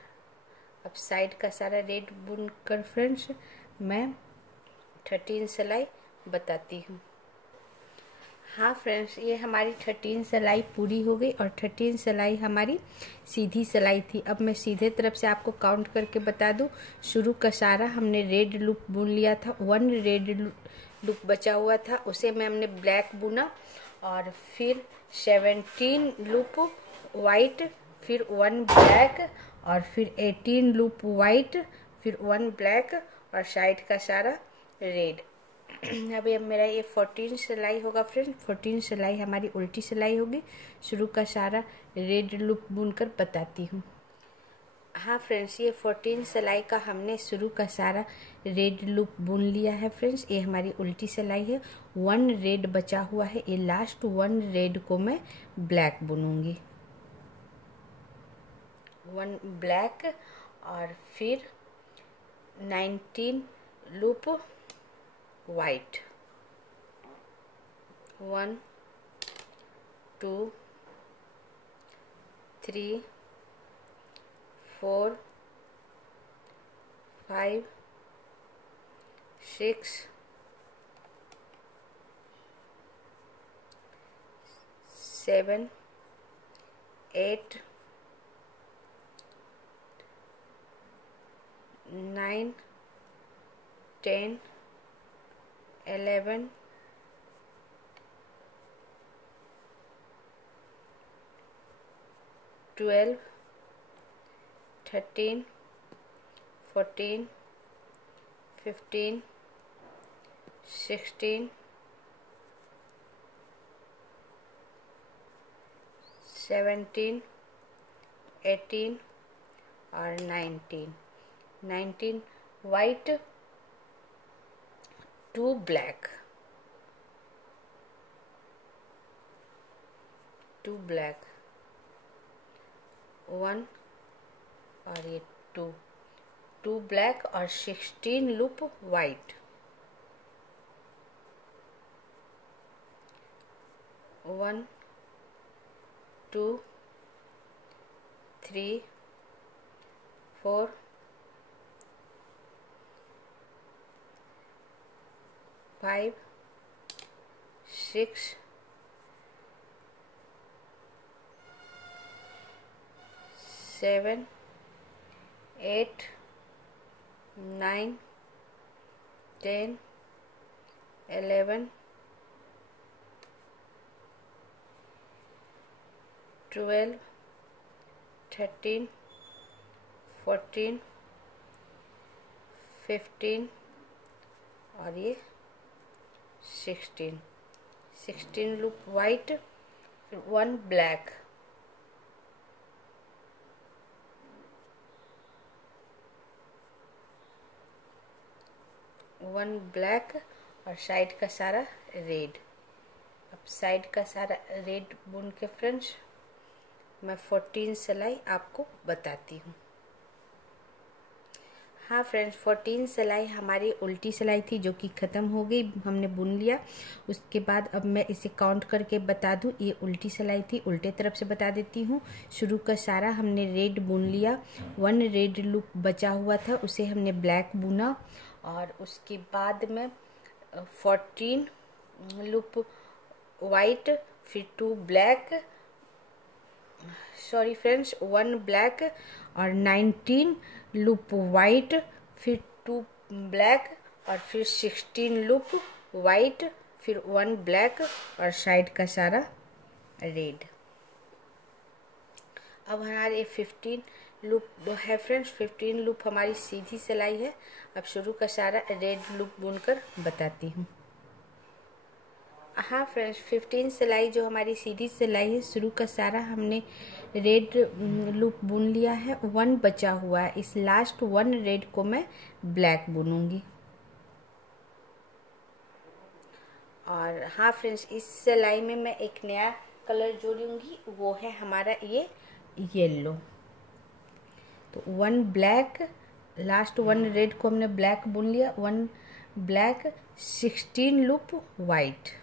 अब साइड का सारा रेड बुनकर फ्रेंड्स मैं 13 सिलाई बताती हूँ। हाँ फ्रेंड्स, ये हमारी 13 सिलाई पूरी हो गई और 13 सिलाई हमारी सीधी सिलाई थी। अब मैं सीधे तरफ से आपको काउंट करके बता दूँ। शुरू का सारा हमने रेड लूप बुन लिया था। 1 रेड लूप बचा हुआ था, उसे में हमने ब्लैक बुना और फिर 17 लूप वाइट, फिर 1 ब्लैक, और फिर 18 लूप वाइट, फिर 1 ब्लैक, और साइड का सारा रेड। अभी अब मेरा ये 14 सिलाई होगा फ्रेंड। 14 सिलाई हमारी उल्टी सिलाई होगी। शुरू का सारा रेड लूप बुनकर बताती हूँ। हाँ फ्रेंड्स, ये 14 सिलाई का हमने शुरू का सारा रेड लूप बुन लिया है फ्रेंड्स। ये हमारी उल्टी सिलाई है। 1 रेड बचा हुआ है, ये लास्ट 1 रेड को मैं ब्लैक बुनूंगी। 1 ब्लैक, और फिर 19 लूप वाइट। 1 2 3 4 5 6 7 8 9 10 11 12 13 14 15 16 17 18 और 19 वाइट, 2 ब्लैक, 1 और ये 2 ब्लैक, और 16 लूप वाइट। 1 2 3 4 5 6 7 8 9 10 11 12 13 14 15 और ये 16 लूप वाइट, फिर 1 ब्लैक, 1 ब्लैक, और साइड का सारा रेड। अब साइड का सारा रेड बुन के फ्रेंड्स मैं 14 सिलाई आपको बताती हूँ। हाँ फ्रेंड्स, 14 सिलाई हमारी उल्टी सिलाई थी जो कि ख़त्म हो गई, हमने बुन लिया। उसके बाद अब मैं इसे काउंट करके बता दूँ। ये उल्टी सिलाई थी, उल्टे तरफ से बता देती हूँ। शुरू का सारा हमने रेड बुन लिया। 1 रेड लूप बचा हुआ था, उसे हमने ब्लैक बुना, और उसके बाद में 14 लूप वाइट, फिर 2 ब्लैक, सॉरी फ्रेंड्स 1 ब्लैक, और 19 लूप वाइट, फिर 2 ब्लैक, और फिर 16 लूप वाइट, फिर 1 ब्लैक, और साइड का सारा रेड। अब हमारे 15 लूप है फ्रेंड्स। 15 लूप हमारी सीधी सिलाई है। अब शुरू का सारा रेड लूप बुनकर बताती हूँ। हाँ फ्रेंड्स, 15 सिलाई जो हमारी सीधी सिलाई है, शुरू का सारा हमने रेड लूप बुन लिया है। 1 बचा हुआ है, इस लास्ट 1 रेड को मैं ब्लैक बुनूंगी। और हाँ फ्रेंड्स, इस सिलाई में मैं एक नया कलर जोड़ूंगी, वो है हमारा ये येलो। तो 1 ब्लैक, लास्ट 1 रेड को हमने ब्लैक बुन लिया, 1 ब्लैक, 16 लूप वाइट,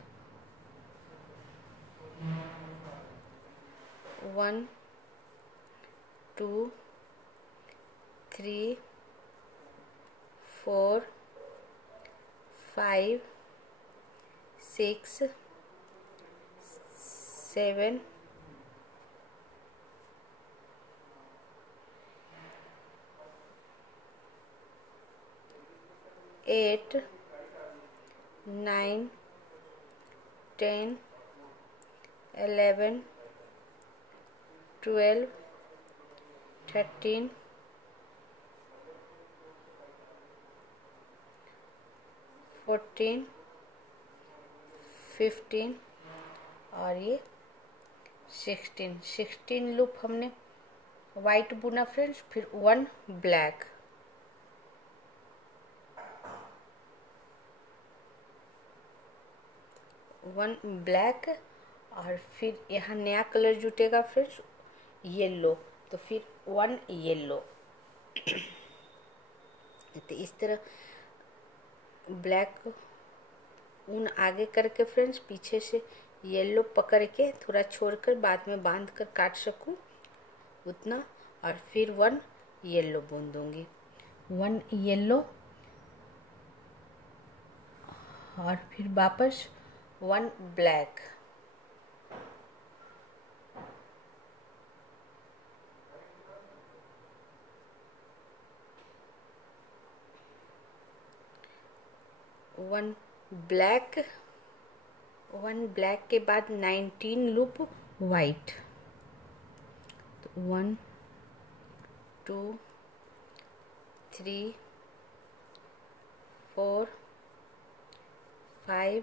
1 2 3 4 5 6 7 8 9 10 11, 12, 13, 14, 15 और ये 16 लूप हमने वाइट बुना फ्रेंड्स। फिर 1 ब्लैक, 1 ब्लैक और फिर यहाँ नया कलर जुटेगा फ्रेंड्स येलो, तो फिर 1 येलो। तो इस तरह ब्लैक ऊन आगे करके फ्रेंड्स पीछे से येलो पकड़ के थोड़ा छोड़कर बाद में बांध कर काट सकूं उतना, और फिर 1 येलो बुन दूंगी। 1 येलो और फिर वापस 1 ब्लैक, वन ब्लैक, 1 ब्लैक के बाद 19 लूप वाइट। तो 1 2 3 4 5।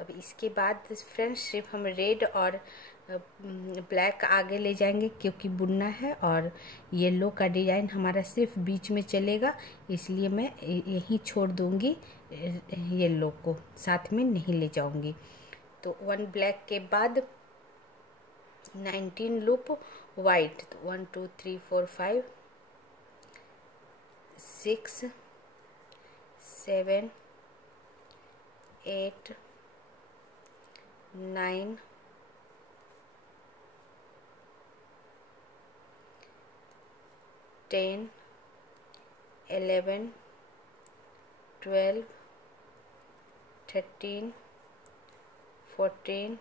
अब इसके बाद फ्रेंड्स सिर्फ हम रेड और ब्लैक आगे ले जाएंगे क्योंकि बुनना है, और येलो का डिजाइन हमारा सिर्फ बीच में चलेगा, इसलिए मैं यहीं छोड़ दूंगी, येलो को साथ में नहीं ले जाऊंगी। तो 1 ब्लैक के बाद 19 लूप वाइट। तो 1 2 3 4 5 6 7 8 9 10 11 12 13 14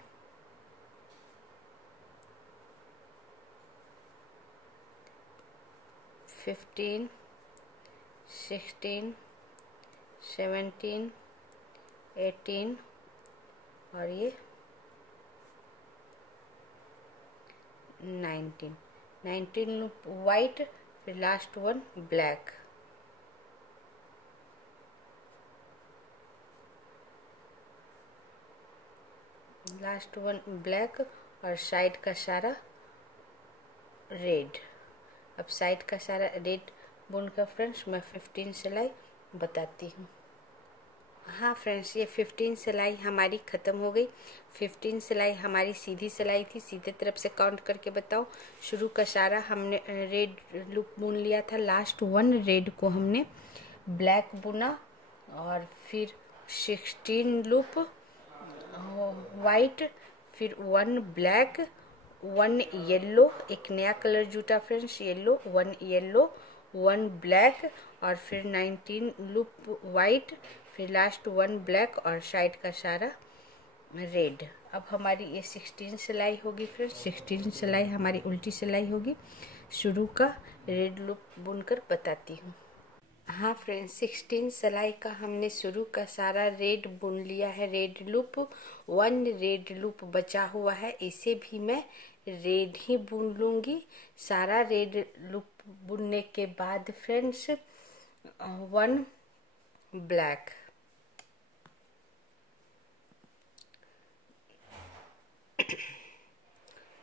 15 16 17 18 और ये 19 लूप वाइट, फिर लास्ट 1 ब्लैक। लास्ट 1 ब्लैक और साइड का सारा रेड। अब साइड का सारा रेड बुनकर फ्रेंड्स मैं 15 सिलाई बताती हूँ। हाँ फ्रेंड्स, ये 15 सिलाई हमारी ख़त्म हो गई। 15 सिलाई हमारी सीधी सिलाई थी। सीधे तरफ से काउंट करके बताओ। शुरू का सारा हमने रेड लूप बुन लिया था। लास्ट 1 रेड को हमने ब्लैक बुना और फिर 16 लूप वाइट, फिर 1 ब्लैक, 1 येलो, एक नया कलर जुटा फ्रेंड्स येलो, 1 येलो, 1 ब्लैक और फिर 19 लूप वाइट, फिर लास्ट 1 ब्लैक और साइड का सारा रेड। अब हमारी ये 16 सिलाई होगी फ्रेंड्स। 16 सिलाई हमारी उल्टी सिलाई होगी। शुरू का रेड लूप बुनकर बताती हूँ। हाँ फ्रेंड्स, 16 सिलाई का हमने शुरू का सारा रेड बुन लिया है। रेड लूप 1 रेड लूप बचा हुआ है, इसे भी मैं रेड ही बुन लूँगी। सारा रेड लूप बुनने के बाद फ्रेंड्स 1 ब्लैक,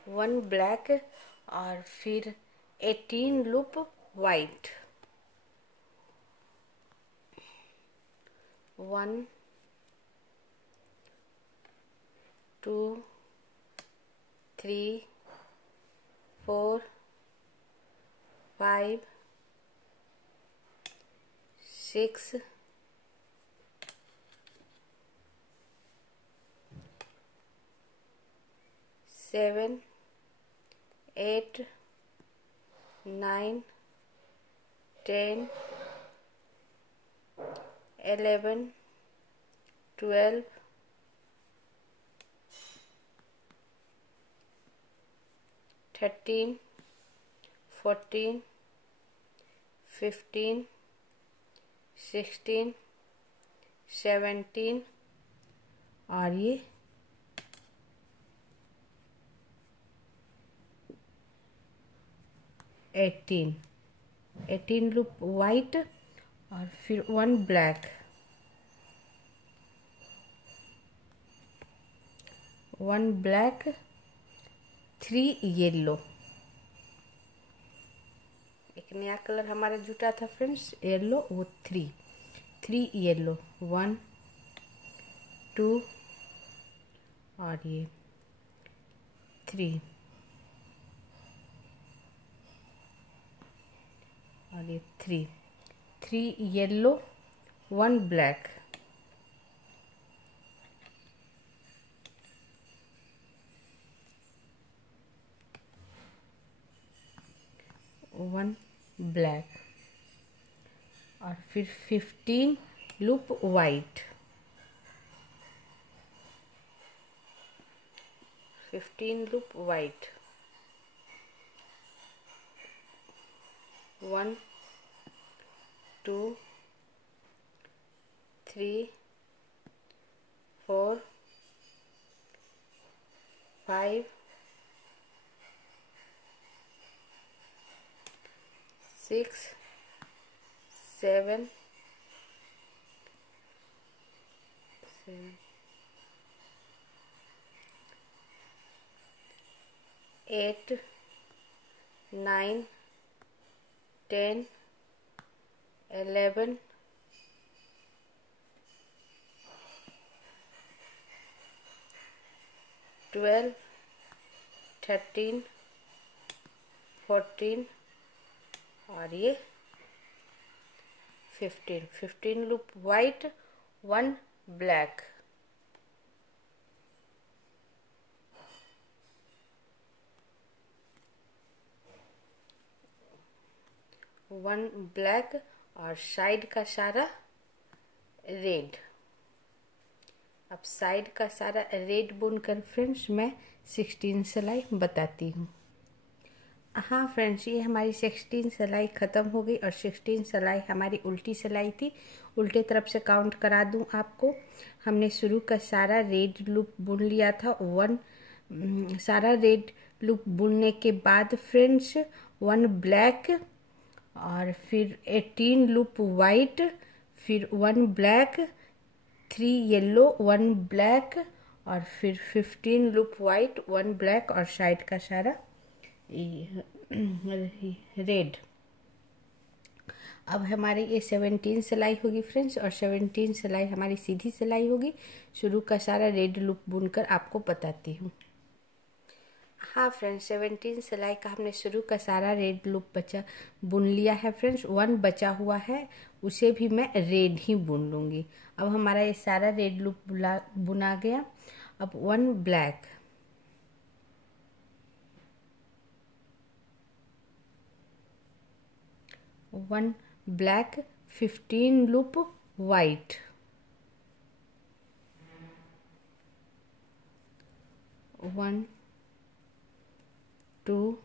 1 ब्लैक और फिर 18 लूप वाइट, 1 2 3 4 5 6 7 8 9 10 11 12 13 14 15 16 17 और ये 18 लूप वाइट और फिर 1 ब्लैक, 1 ब्लैक, 3 येलो। एक नया कलर हमारा जुटा था फ्रेंड्स येलो, वो 3 येलो, 1 2 और ये 3 और ये 3 येलो, 1 ब्लैक, 1 ब्लैक और फिर 15 लूप वाइट, 15 लूप वाइट, 1 2 3 4 5 6 7 8 9 10 11 12 13 14 और ये 15 लूप वाइट, 1 ब्लैक, 1 ब्लैक और साइड का सारा रेड। अब साइड का सारा रेड बुनकर फ्रेंड्स मैं 16 सिलाई बताती हूँ। हाँ फ्रेंड्स, ये हमारी 16 सिलाई ख़त्म हो गई और 16 सिलाई हमारी उल्टी सिलाई थी। उल्टे तरफ से काउंट करा दूँ आपको। हमने शुरू का सारा रेड लूप बुन लिया था, सारा रेड लूप बुनने के बाद फ्रेंड्स 1 ब्लैक और फिर 18 लूप वाइट, फिर 1 ब्लैक, 3 येलो, 1 ब्लैक और फिर 15 लूप वाइट, 1 ब्लैक और साइड का सारा रेड। अब हमारी ये 17 सिलाई होगी फ्रेंड्स और 17 सिलाई हमारी सीधी सिलाई होगी। शुरू का सारा रेड लूप बुनकर आपको बताती हूँ। हाँ फ्रेंड्स, 17 सिलाई का हमने शुरू का सारा रेड लूप बुन लिया है फ्रेंड्स। 1 बचा हुआ है, उसे भी मैं रेड ही बुन लूँगी। अब हमारा ये सारा रेड लूप बुना गया। अब 1 ब्लैक, 1 ब्लैक, 15 लूप वाइट, 1 2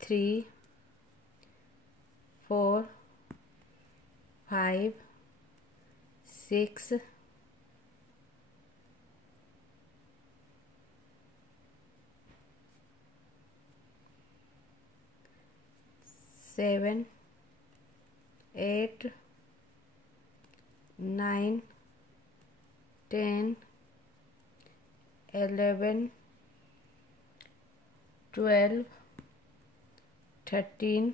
3 4 5 6 7 8 9 10 11 12 13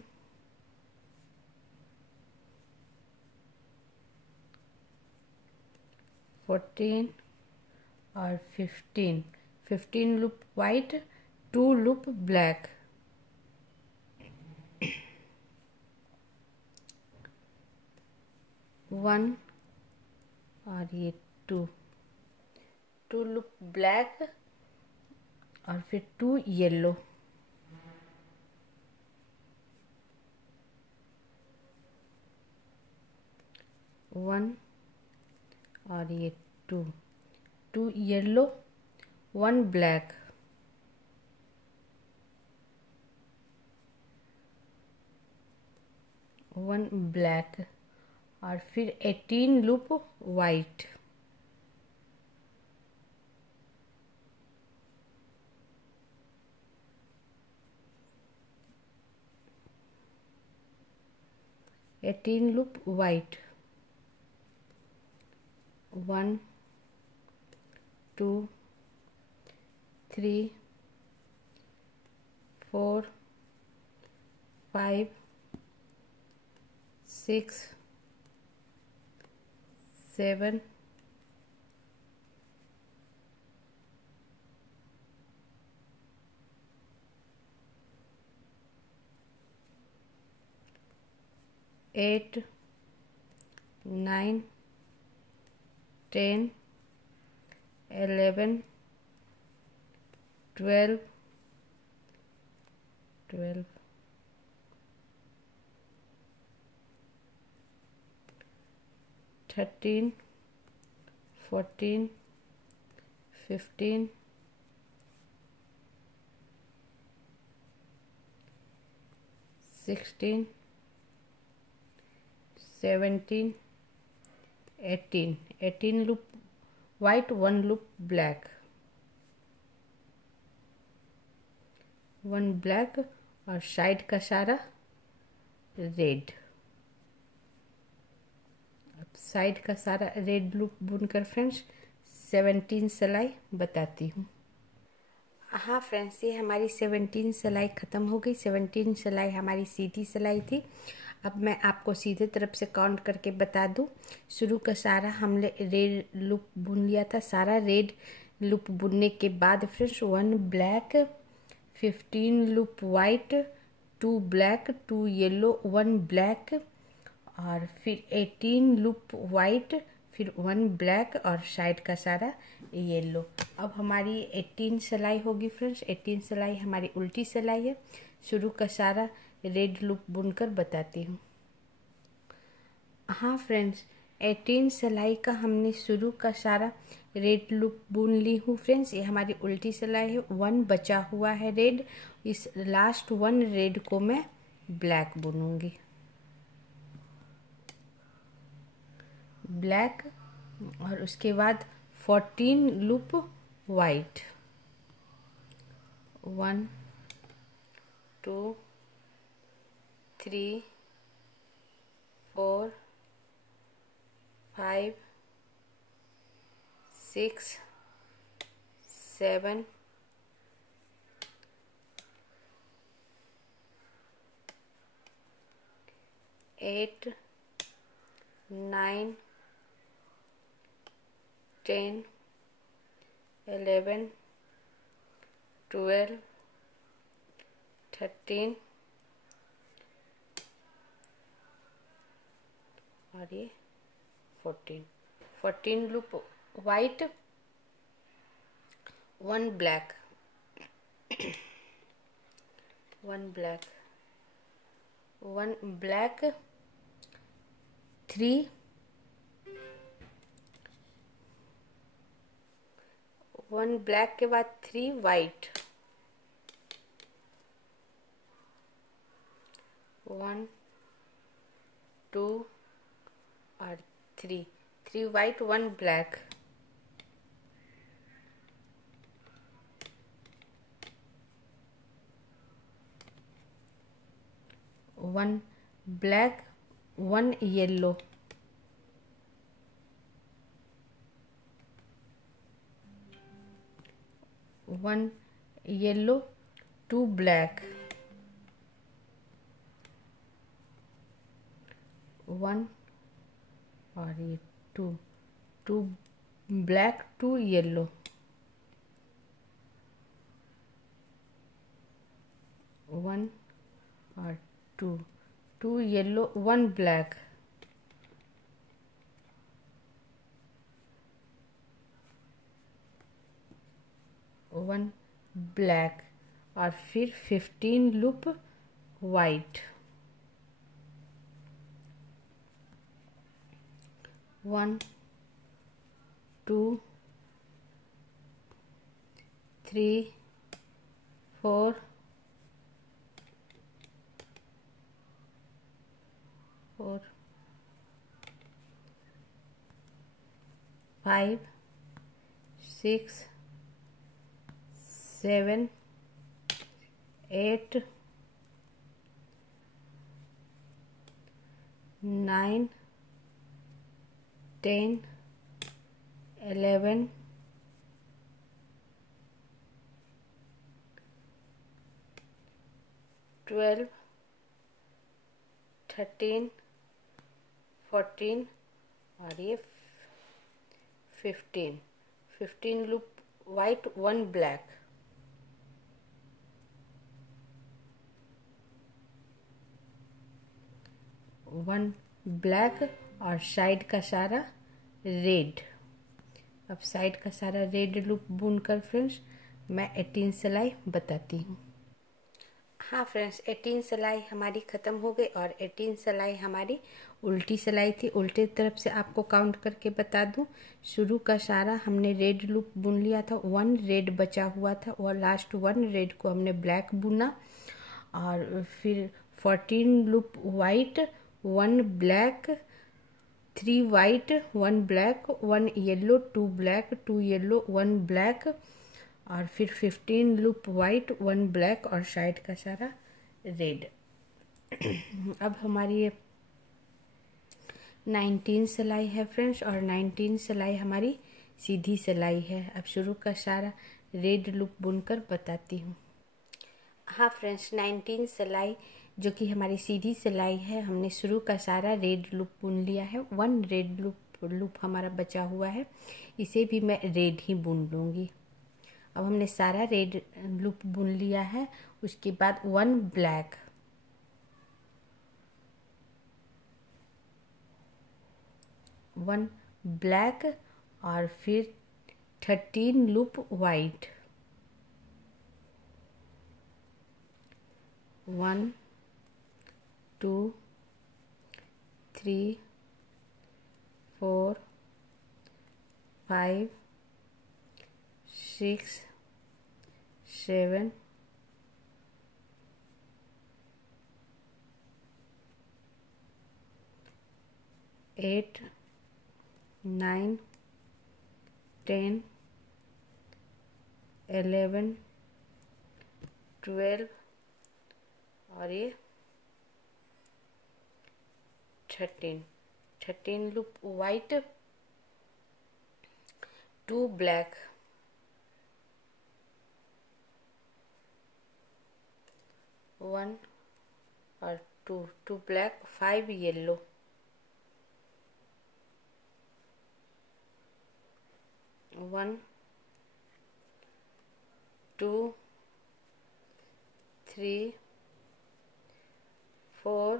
14 और 15 लूप वाइट, 2 लूप ब्लैक, 1 और ये 2 लूप ब्लैक और फिर 2 येलो, 1 और ये 2 येलो, 1 ब्लैक, 1 ब्लैक और फिर 18 loop white, 18 loop white, 1 2 3 4 5 6 7 8 9 10 11 12 13 14 15 16 17 18 loop white, 1 loop black, 1 black और साइड का सारा रेड। अब साइड का सारा रेड लूप बुनकर फ्रेंड्स 17 सिलाई बताती हूँ। हाँ फ्रेंड्स, ये हमारी 17 सिलाई ख़त्म हो गई। 17 सिलाई हमारी सीधी सिलाई थी। अब मैं आपको सीधे तरफ से काउंट करके बता दूं। शुरू का सारा हमने रेड लूप बुन लिया था। सारा रेड लूप बुनने के बाद friends 1 black, 15 loop white, 2 black, 2 yellow, 1 black और फिर 18 लूप वाइट, फिर 1 ब्लैक और साइड का सारा येलो। अब हमारी 18 सिलाई होगी फ्रेंड्स। 18 सिलाई हमारी उल्टी सिलाई है। शुरू का सारा रेड लूप बुनकर बताती हूँ। हाँ फ्रेंड्स, 18 सिलाई का हमने शुरू का सारा रेड लूप बुन ली हूँ फ्रेंड्स। ये हमारी उल्टी सिलाई है। 1 बचा हुआ है रेड। इस लास्ट 1 रेड को मैं ब्लैक बुनूंगी, ब्लैक, और उसके बाद 14 लूप वाइट, 1 2 3 4 5 6 7 8 9 10 11 12 13 और ये 14 loop white, 1 black, 1 black, 1 black, 3 1 black के बाद 3 वाइट, 1 2 और 3 white, 1 black, 1 black, 1 yellow, 1 yellow, 2 black, 1 और ये 2 ब्लैक, 2 येलो, 1 और 2 येलो, 1 ब्लैक, 1 ब्लैक और फिर 15 लूप वाइट, 1 2 3 4 5 6 7 8 9, 10, 11, 12, 13, 14 और ये 15 लूप वाइट, 1 ब्लैक, 1 ब्लैक और साइड का सारा रेड। अब साइड का सारा रेड लूप बुनकर फ्रेंड्स मैं 18 सिलाई बताती हूँ। हाँ फ्रेंड्स, 18 सिलाई हमारी ख़त्म हो गई और 18 सिलाई हमारी उल्टी सिलाई थी। उल्टे तरफ से आपको काउंट करके बता दूँ, शुरू का सारा हमने रेड लूप बुन लिया था, 1 रेड बचा हुआ था और लास्ट 1 रेड को हमने ब्लैक बुना और फिर 14 loop white, 1 black, 3 white, 1 black, 1 yellow, 2 black, 2 yellow, 1 black और फिर 15 लूप वाइट, 1 ब्लैक और साइड का सारा रेड। अब हमारी ये 19 सिलाई है फ्रेंड्स और 19 सिलाई हमारी सीधी सिलाई है। अब शुरू का सारा रेड लूप बुनकर बताती हूँ। हाँ फ्रेंड्स, 19 सिलाई जो कि हमारी सीधी सिलाई है, हमने शुरू का सारा रेड लूप बुन लिया है। 1 रेड लूप हमारा बचा हुआ है, इसे भी मैं रेड ही बुन लूँगी। अब हमने सारा रेड लूप बुन लिया है, उसके बाद 1 ब्लैक, 1 ब्लैक और फिर 13 लूप वाइट, 1 2 3 4 5 6 7 8 9 10 11 12 और ये 13 लूप वाइट, 2 ब्लैक, 1 और 2 ब्लैक, 5 येलो, 1 2 3 4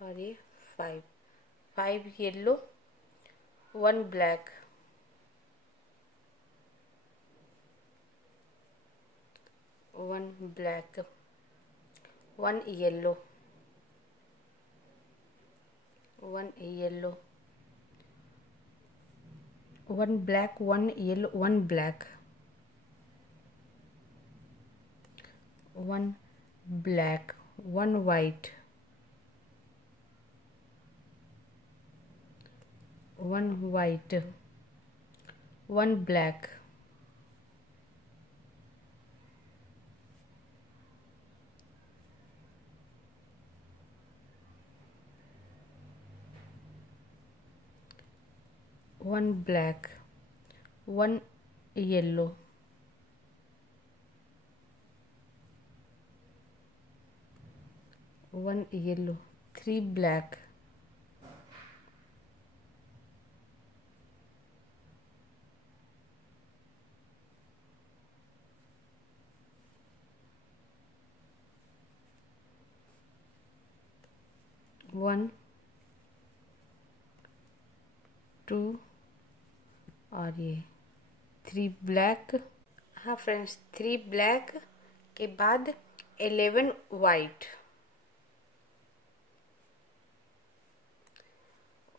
और ये 5 yellow, 1 black, 1 black, 1 yellow, 1 yellow, 1 black, 1 yellow, 1 black, 1 black, 1 white, 1 white, 1 black, 1 black, 1 yellow, 1 yellow, 3 black, 1 2 और ये 3 ब्लैक। हाँ फ्रेंड्स, 3 ब्लैक के बाद 11 वाइट,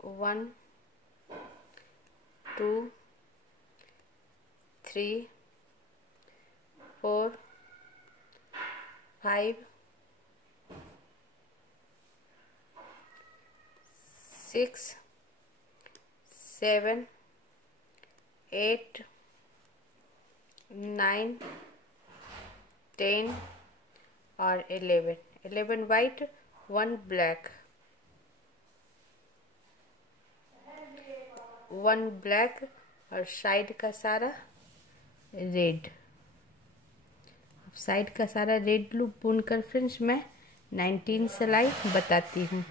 1 2 3 4 5 6 7 8 9 10 और 11 वाइट 1 ब्लैक, 1 ब्लैक और साइड का सारा रेड। अब साइड का सारा रेड लूप बुनकर फ्रेंड्स मैं 19 सिलाई बताती हूँ।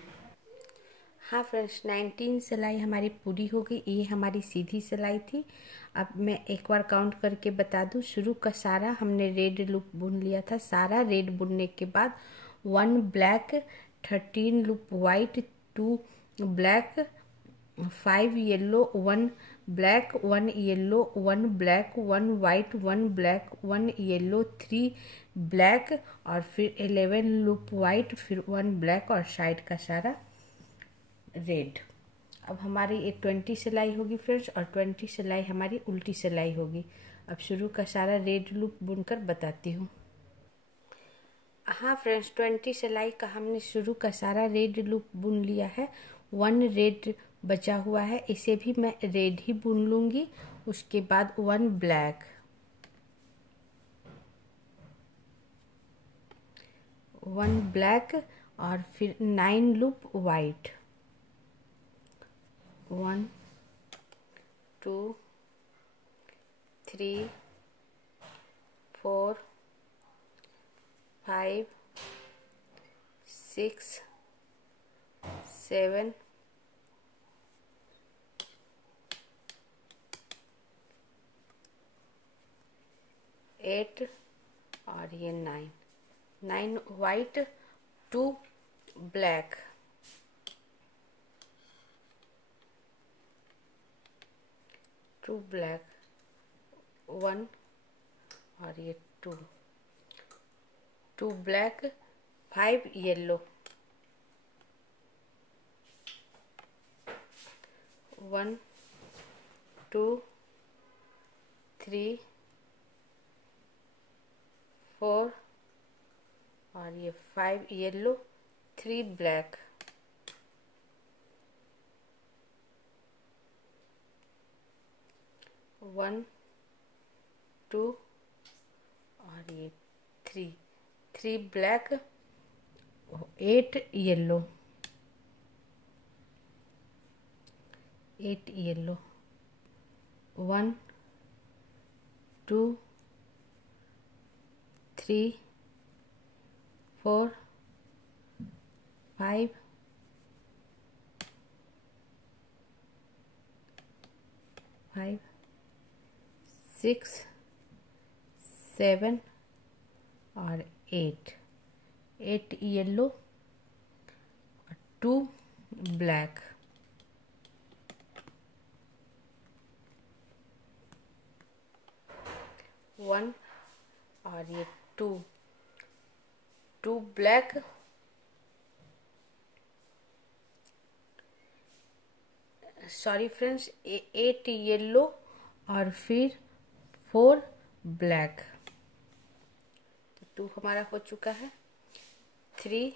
हाँ फ्रेंड्स, 19 सिलाई हमारी पूरी हो गई। ये हमारी सीधी सिलाई थी। अब मैं एक बार काउंट करके बता दूँ। शुरू का सारा हमने रेड लूप बुन लिया था। सारा रेड बुनने के बाद 1 black, 13 loop white, 2 black, 5 yellow, 1 black, 1 yellow, 1 black, 1 white, 1 black, 1 yellow, 3 black और फिर 11 लूप वाइट, फिर 1 ब्लैक और साइड का सारा रेड। अब हमारी ये 20 सिलाई होगी फ्रेंड्स, और 20 सिलाई हमारी उल्टी सिलाई होगी। अब शुरू का सारा रेड लूप बुनकर बताती हूँ। हाँ फ्रेंड्स, 20 सिलाई का हमने शुरू का सारा रेड लूप बुन लिया है। 1 रेड बचा हुआ है, इसे भी मैं रेड ही बुन लूँगी। उसके बाद 1 ब्लैक, 1 ब्लैक और फिर 9 लूप वाइट, 1 2 3 4 5 6 7 8 और ये 9 वाइट, 2 ब्लैक, 2 ब्लैक, 1 और ये 2 ब्लैक, 5 येलो, 1 2 3 4 और ये 5 येलो, 3 ब्लैक, 1 2 और ये 3 ब्लैक, 8 येलो, 8 येलो, 1 2 3 4 5 6 7 और 8 येलो और 2 ब्लैक, 1 और ये 2 ब्लैक, सॉरी फ्रेंड्स, 8 येलो और फिर 4 ब्लैक। तो 2 हमारा हो चुका है, 3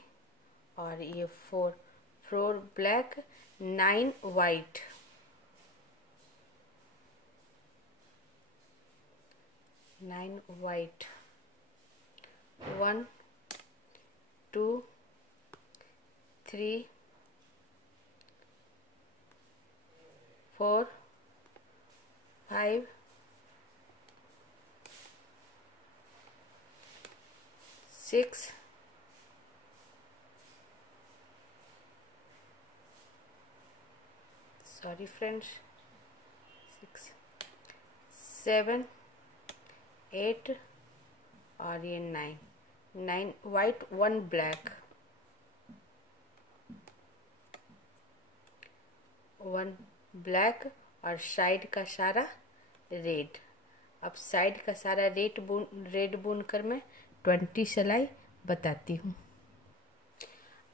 और ये 4 black, 9 white, 9 white, 1 2 3 4 5 6 sorry friends 6 7 8 और ये 9 वाइट, 1 ब्लैक, 1 ब्लैक और साइड का सारा रेड। अब साइड का सारा रेड बुन कर मैं 20 सिलाई बताती हूँ।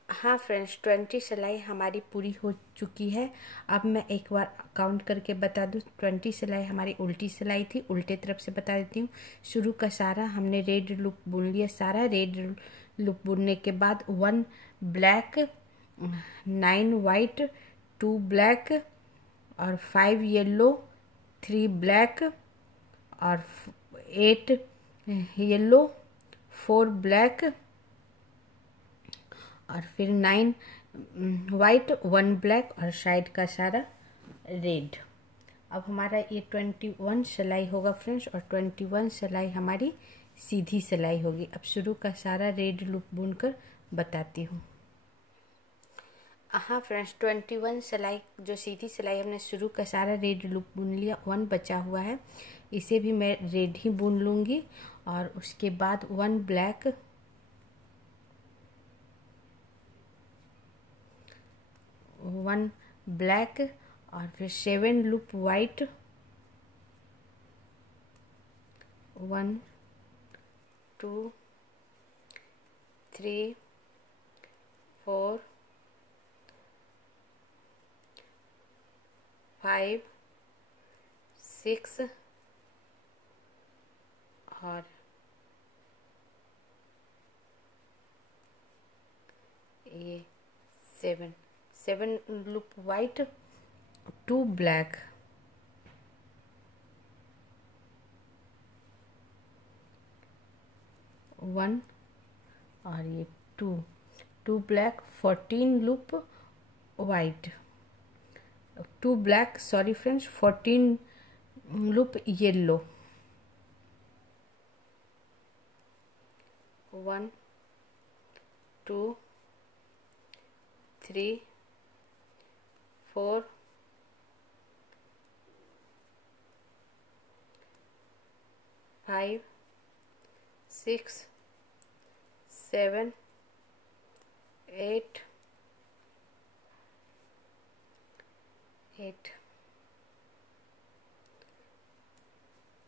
हाँ फ्रेंड्स, 20 सिलाई हमारी पूरी हो चुकी है। अब मैं एक बार काउंट करके बता दूँ। 20 सिलाई हमारी उल्टी सिलाई थी, उल्टे तरफ से बता देती हूँ। शुरू का सारा हमने रेड लूप बुन लिया। सारा रेड लूप बुनने के बाद 1 ब्लैक, 9 वाइट, 2 ब्लैक और 5 येलो, 3 ब्लैक और 8 येलो, 4 ब्लैक और फिर 9 वाइट 1 ब्लैक और साइड का सारा रेड। अब हमारा ये 21 सिलाई होगा फ्रेंड्स, और 21 सिलाई हमारी सीधी सिलाई होगी। अब शुरू का सारा रेड लूप बुनकर बताती हूँ। हाँ फ्रेंड्स, 21 सिलाई जो सीधी सिलाई हमने शुरू का सारा रेड लूप बुन लिया, 1 बचा हुआ है, इसे भी मैं रेड ही बुन लूँगी। और उसके बाद 1 ब्लैक, 1 ब्लैक और फिर 7 लूप वाइट, 1 2 3 4 5 6 और ये 7 लूप वाइट, 2 ब्लैक, 1 और ये 2 black, 14 loop white, 2 black, sorry friends, 14 loop yellow, 1 2 3 4 5 6 7 8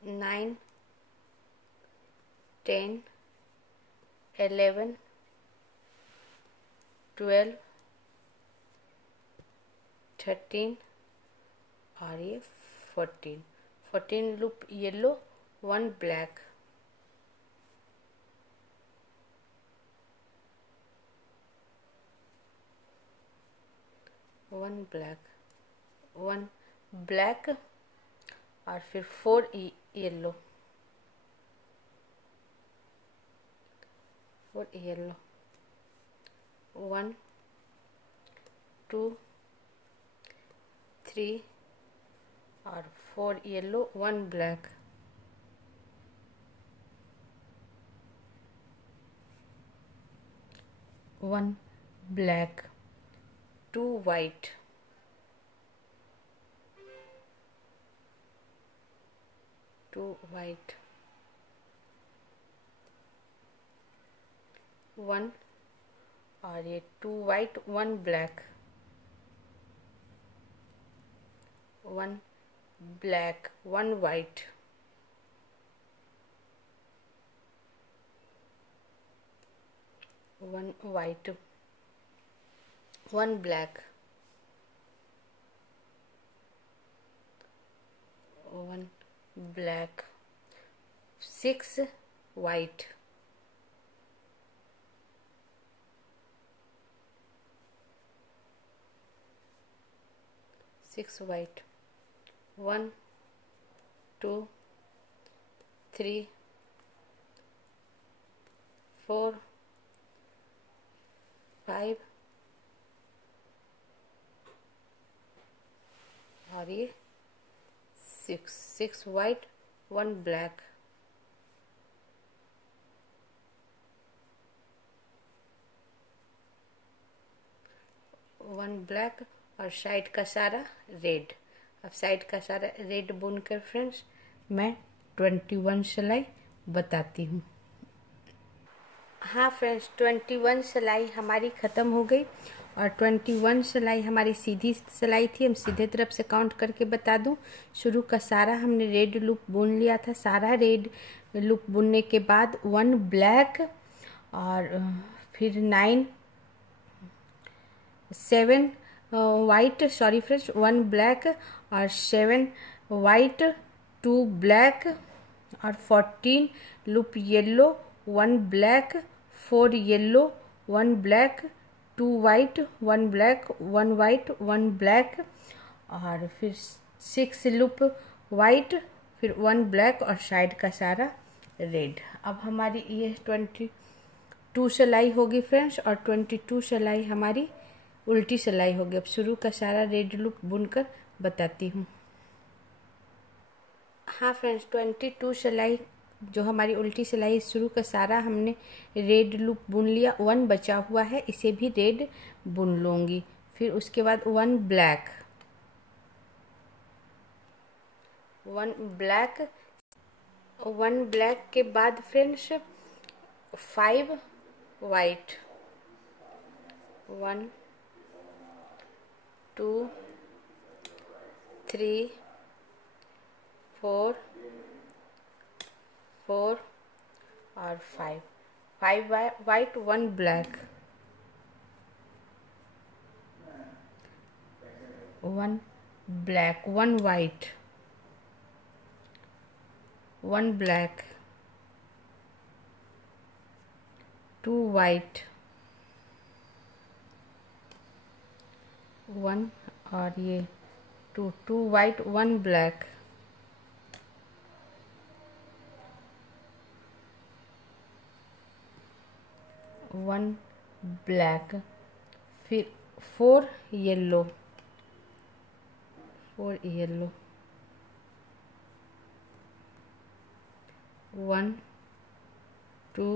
9 10 11 12 13 और ये 14 loop yellow, 1 black, 1 black, 1 black और फिर 4 येलो, 4 येलो, 1 2 3 और 4 yellow, 1 black, 1 black, 2 white, 2 white, 1 और ये 2 white, 1 black, 1 black, 1 white, 1 white, 1 black, 1 black, 6 white, 6 white, 1 2 3 4 5 और ये 6 वाइट, 1 ब्लैक, 1 ब्लैक और साइड का सारा रेड। अब साइड का सारा रेड बुनकर फ्रेंड्स मैं 21 सिलाई बताती हूँ। हाँ फ्रेंड्स, 21 सिलाई हमारी ख़त्म हो गई और 21 सिलाई हमारी सीधी सिलाई थी। हम सीधे तरफ से काउंट करके बता दूं। शुरू का सारा हमने रेड लूप बुन लिया था। सारा रेड लूप बुनने के बाद 1 ब्लैक और फिर 7 वाइट, सॉरी फ्रेंड्स, 1 ब्लैक और 7 वाइट, 2 ब्लैक और 14 loop yellow, 1 black, 4 yellow, 1 black, 2 white, 1 black, 1 white, 1 black और फिर 6 लूप वाइट, फिर 1 ब्लैक और साइड का सारा रेड। अब हमारी ये 2 सिलाई होगी फ्रेंड्स और 22 सिलाई हमारी उल्टी सिलाई होगी। अब शुरू का सारा रेड लूप बुनकर बताती हूँ। हाँ फ्रेंड्स, 22 सिलाई जो हमारी उल्टी सिलाई शुरू का सारा हमने रेड लूप बुन लिया। 1 बचा हुआ है, इसे भी रेड बुन लूँगी। फिर उसके बाद 1 ब्लैक, 1 ब्लैक, 1 ब्लैक के बाद फ्रेंड्स 5 वाइट, 1 2 3 4 4 और 5 white, 1 black, 1 black, 1 white, 1 black, 2 white, 1 और ये 2 वाइट, 1 ब्लैक, 1 ब्लैक, फिर 4 येलो, 4 येलो, 1 2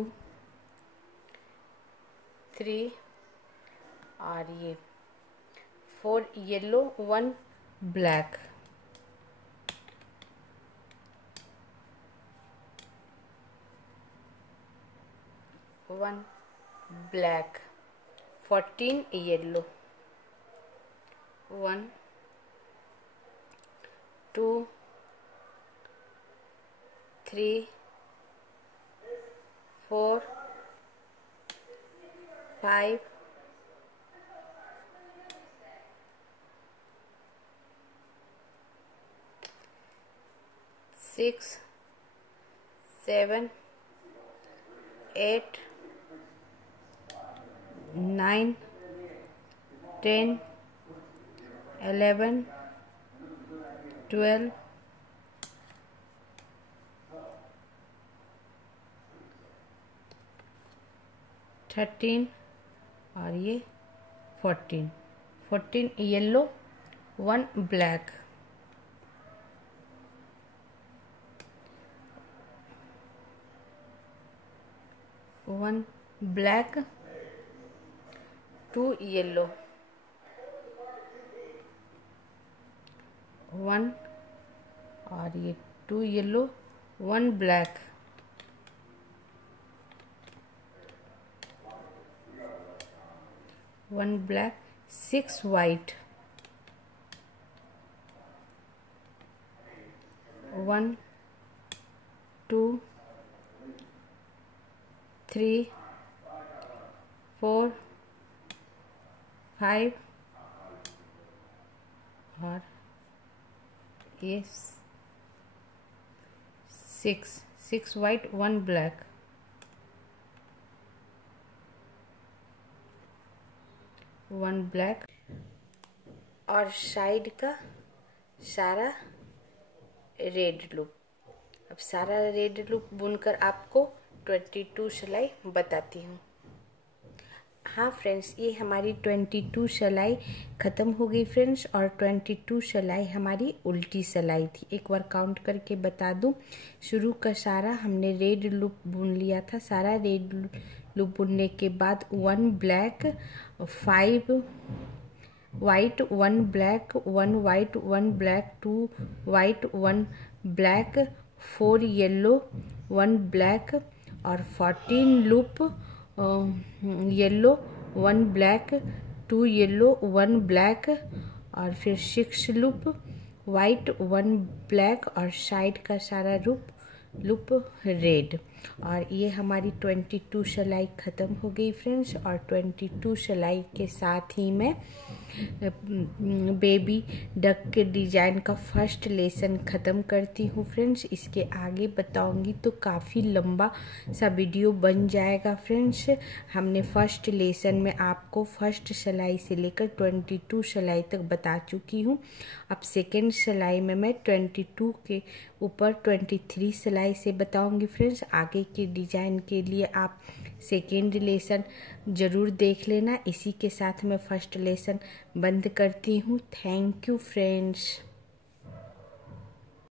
3 और ये 4 येलो, 1 ब्लैक, 1 ब्लैक, 14 येलो, 1 2 3 4 5 6 7 8 9 10 11 12 13 और ये 14 येलो, 1 ब्लैक, 1 ब्लैक, 2 येलो, 1 और ये 2 येलो, 1 ब्लैक, 1 ब्लैक, 6 वाइट, 1 2 3 4 5 और ये 6 वाइट, 1 ब्लैक, 1 ब्लैक और साइड का सारा रेड लूप। अब सारा रेड लूप बुनकर आपको 22 सिलाई बताती हूँ। हाँ फ्रेंड्स, ये हमारी 22 सिलाई ख़त्म हो गई फ्रेंड्स और 22 सिलाई हमारी उल्टी सिलाई थी। एक बार काउंट करके बता दूँ, शुरू का सारा हमने रेड लूप बुन लिया था। सारा रेड लूप बुनने के बाद 1 black, 5 white, 1 black, 1 white, 1 black, 2 white, 1 black, 4 yellow, 1 black और 14 loop yellow, 1 black, 2 yellow, 1 black और फिर 6 लूप वाइट, 1 ब्लैक और साइड का सारा लूप रेड। और ये हमारी 22 सिलाई ख़त्म हो गई फ्रेंड्स। और 22 सिलाई के साथ ही मैं बेबी डक के डिज़ाइन का फर्स्ट लेसन ख़त्म करती हूँ फ्रेंड्स। इसके आगे बताऊँगी तो काफ़ी लंबा सा वीडियो बन जाएगा फ्रेंड्स। हमने फर्स्ट लेसन में आपको फर्स्ट सिलाई से लेकर 22 सिलाई तक बता चुकी हूँ। अब सेकेंड सिलाई में मैं 22 के ऊपर 23 सिलाई से बताऊँगी फ्रेंड्स। आगे के डिज़ाइन के लिए आप सेकेंड लेसन ज़रूर देख लेना। इसी के साथ मैं फर्स्ट लेसन बंद करती हूँ। Thank you friends.